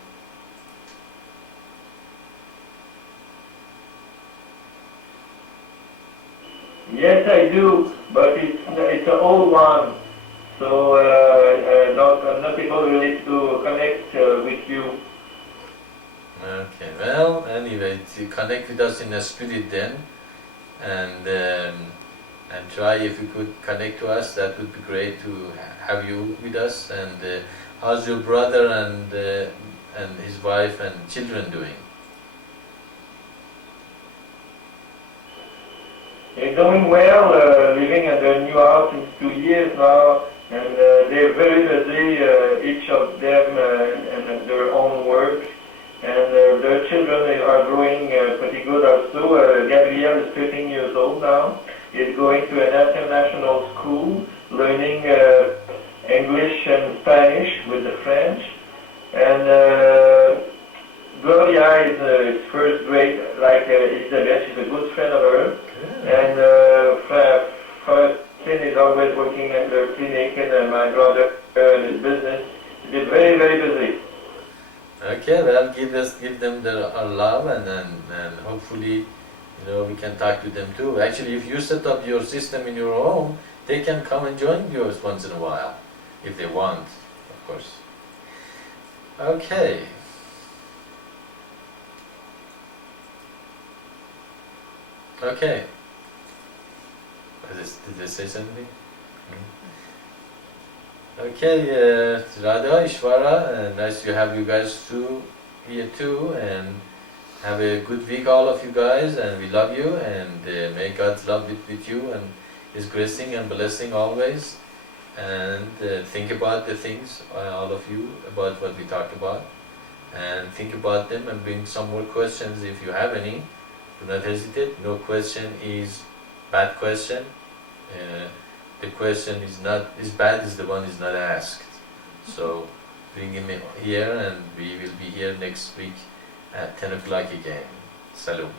Yes, I do, but it's an old one, so I'm not able really to connect with you. Okay, well, anyway, to connect with us in the spirit then, and try, if you could connect to us, that would be great to have you with us. And how's your brother and his wife and children doing? They're doing well, living at their new house in 2 years now, and they're very busy, each of them and their own work. And their children are growing pretty good also. Gabriel is 13 years old now. He's going to an international school, learning English and Spanish with the French. And Gloria is first grade, like Elizabeth. She's a good friend of hers. And Faustin is always working at the clinic, and my brother in his business. They're very, very busy. Okay, well, give them our love, and hopefully, we can talk to them too. Actually, if you set up your system in your home, they can come and join yours once in a while, if they want, of course. Okay. Okay. Did they say something? Okay, Radha, Ishvara, nice to have you guys here too, and have a good week, all of you guys, and we love you, and may God's love be with you, and His blessing and blessing always, and think about the things, all of you, about what we talked about, and think about them, and bring some more questions if you have any. Do not hesitate. No question is bad question. The question is not is bad is the one is not asked. So bring him here, and we will be here next week at 10 o'clock again. Salam.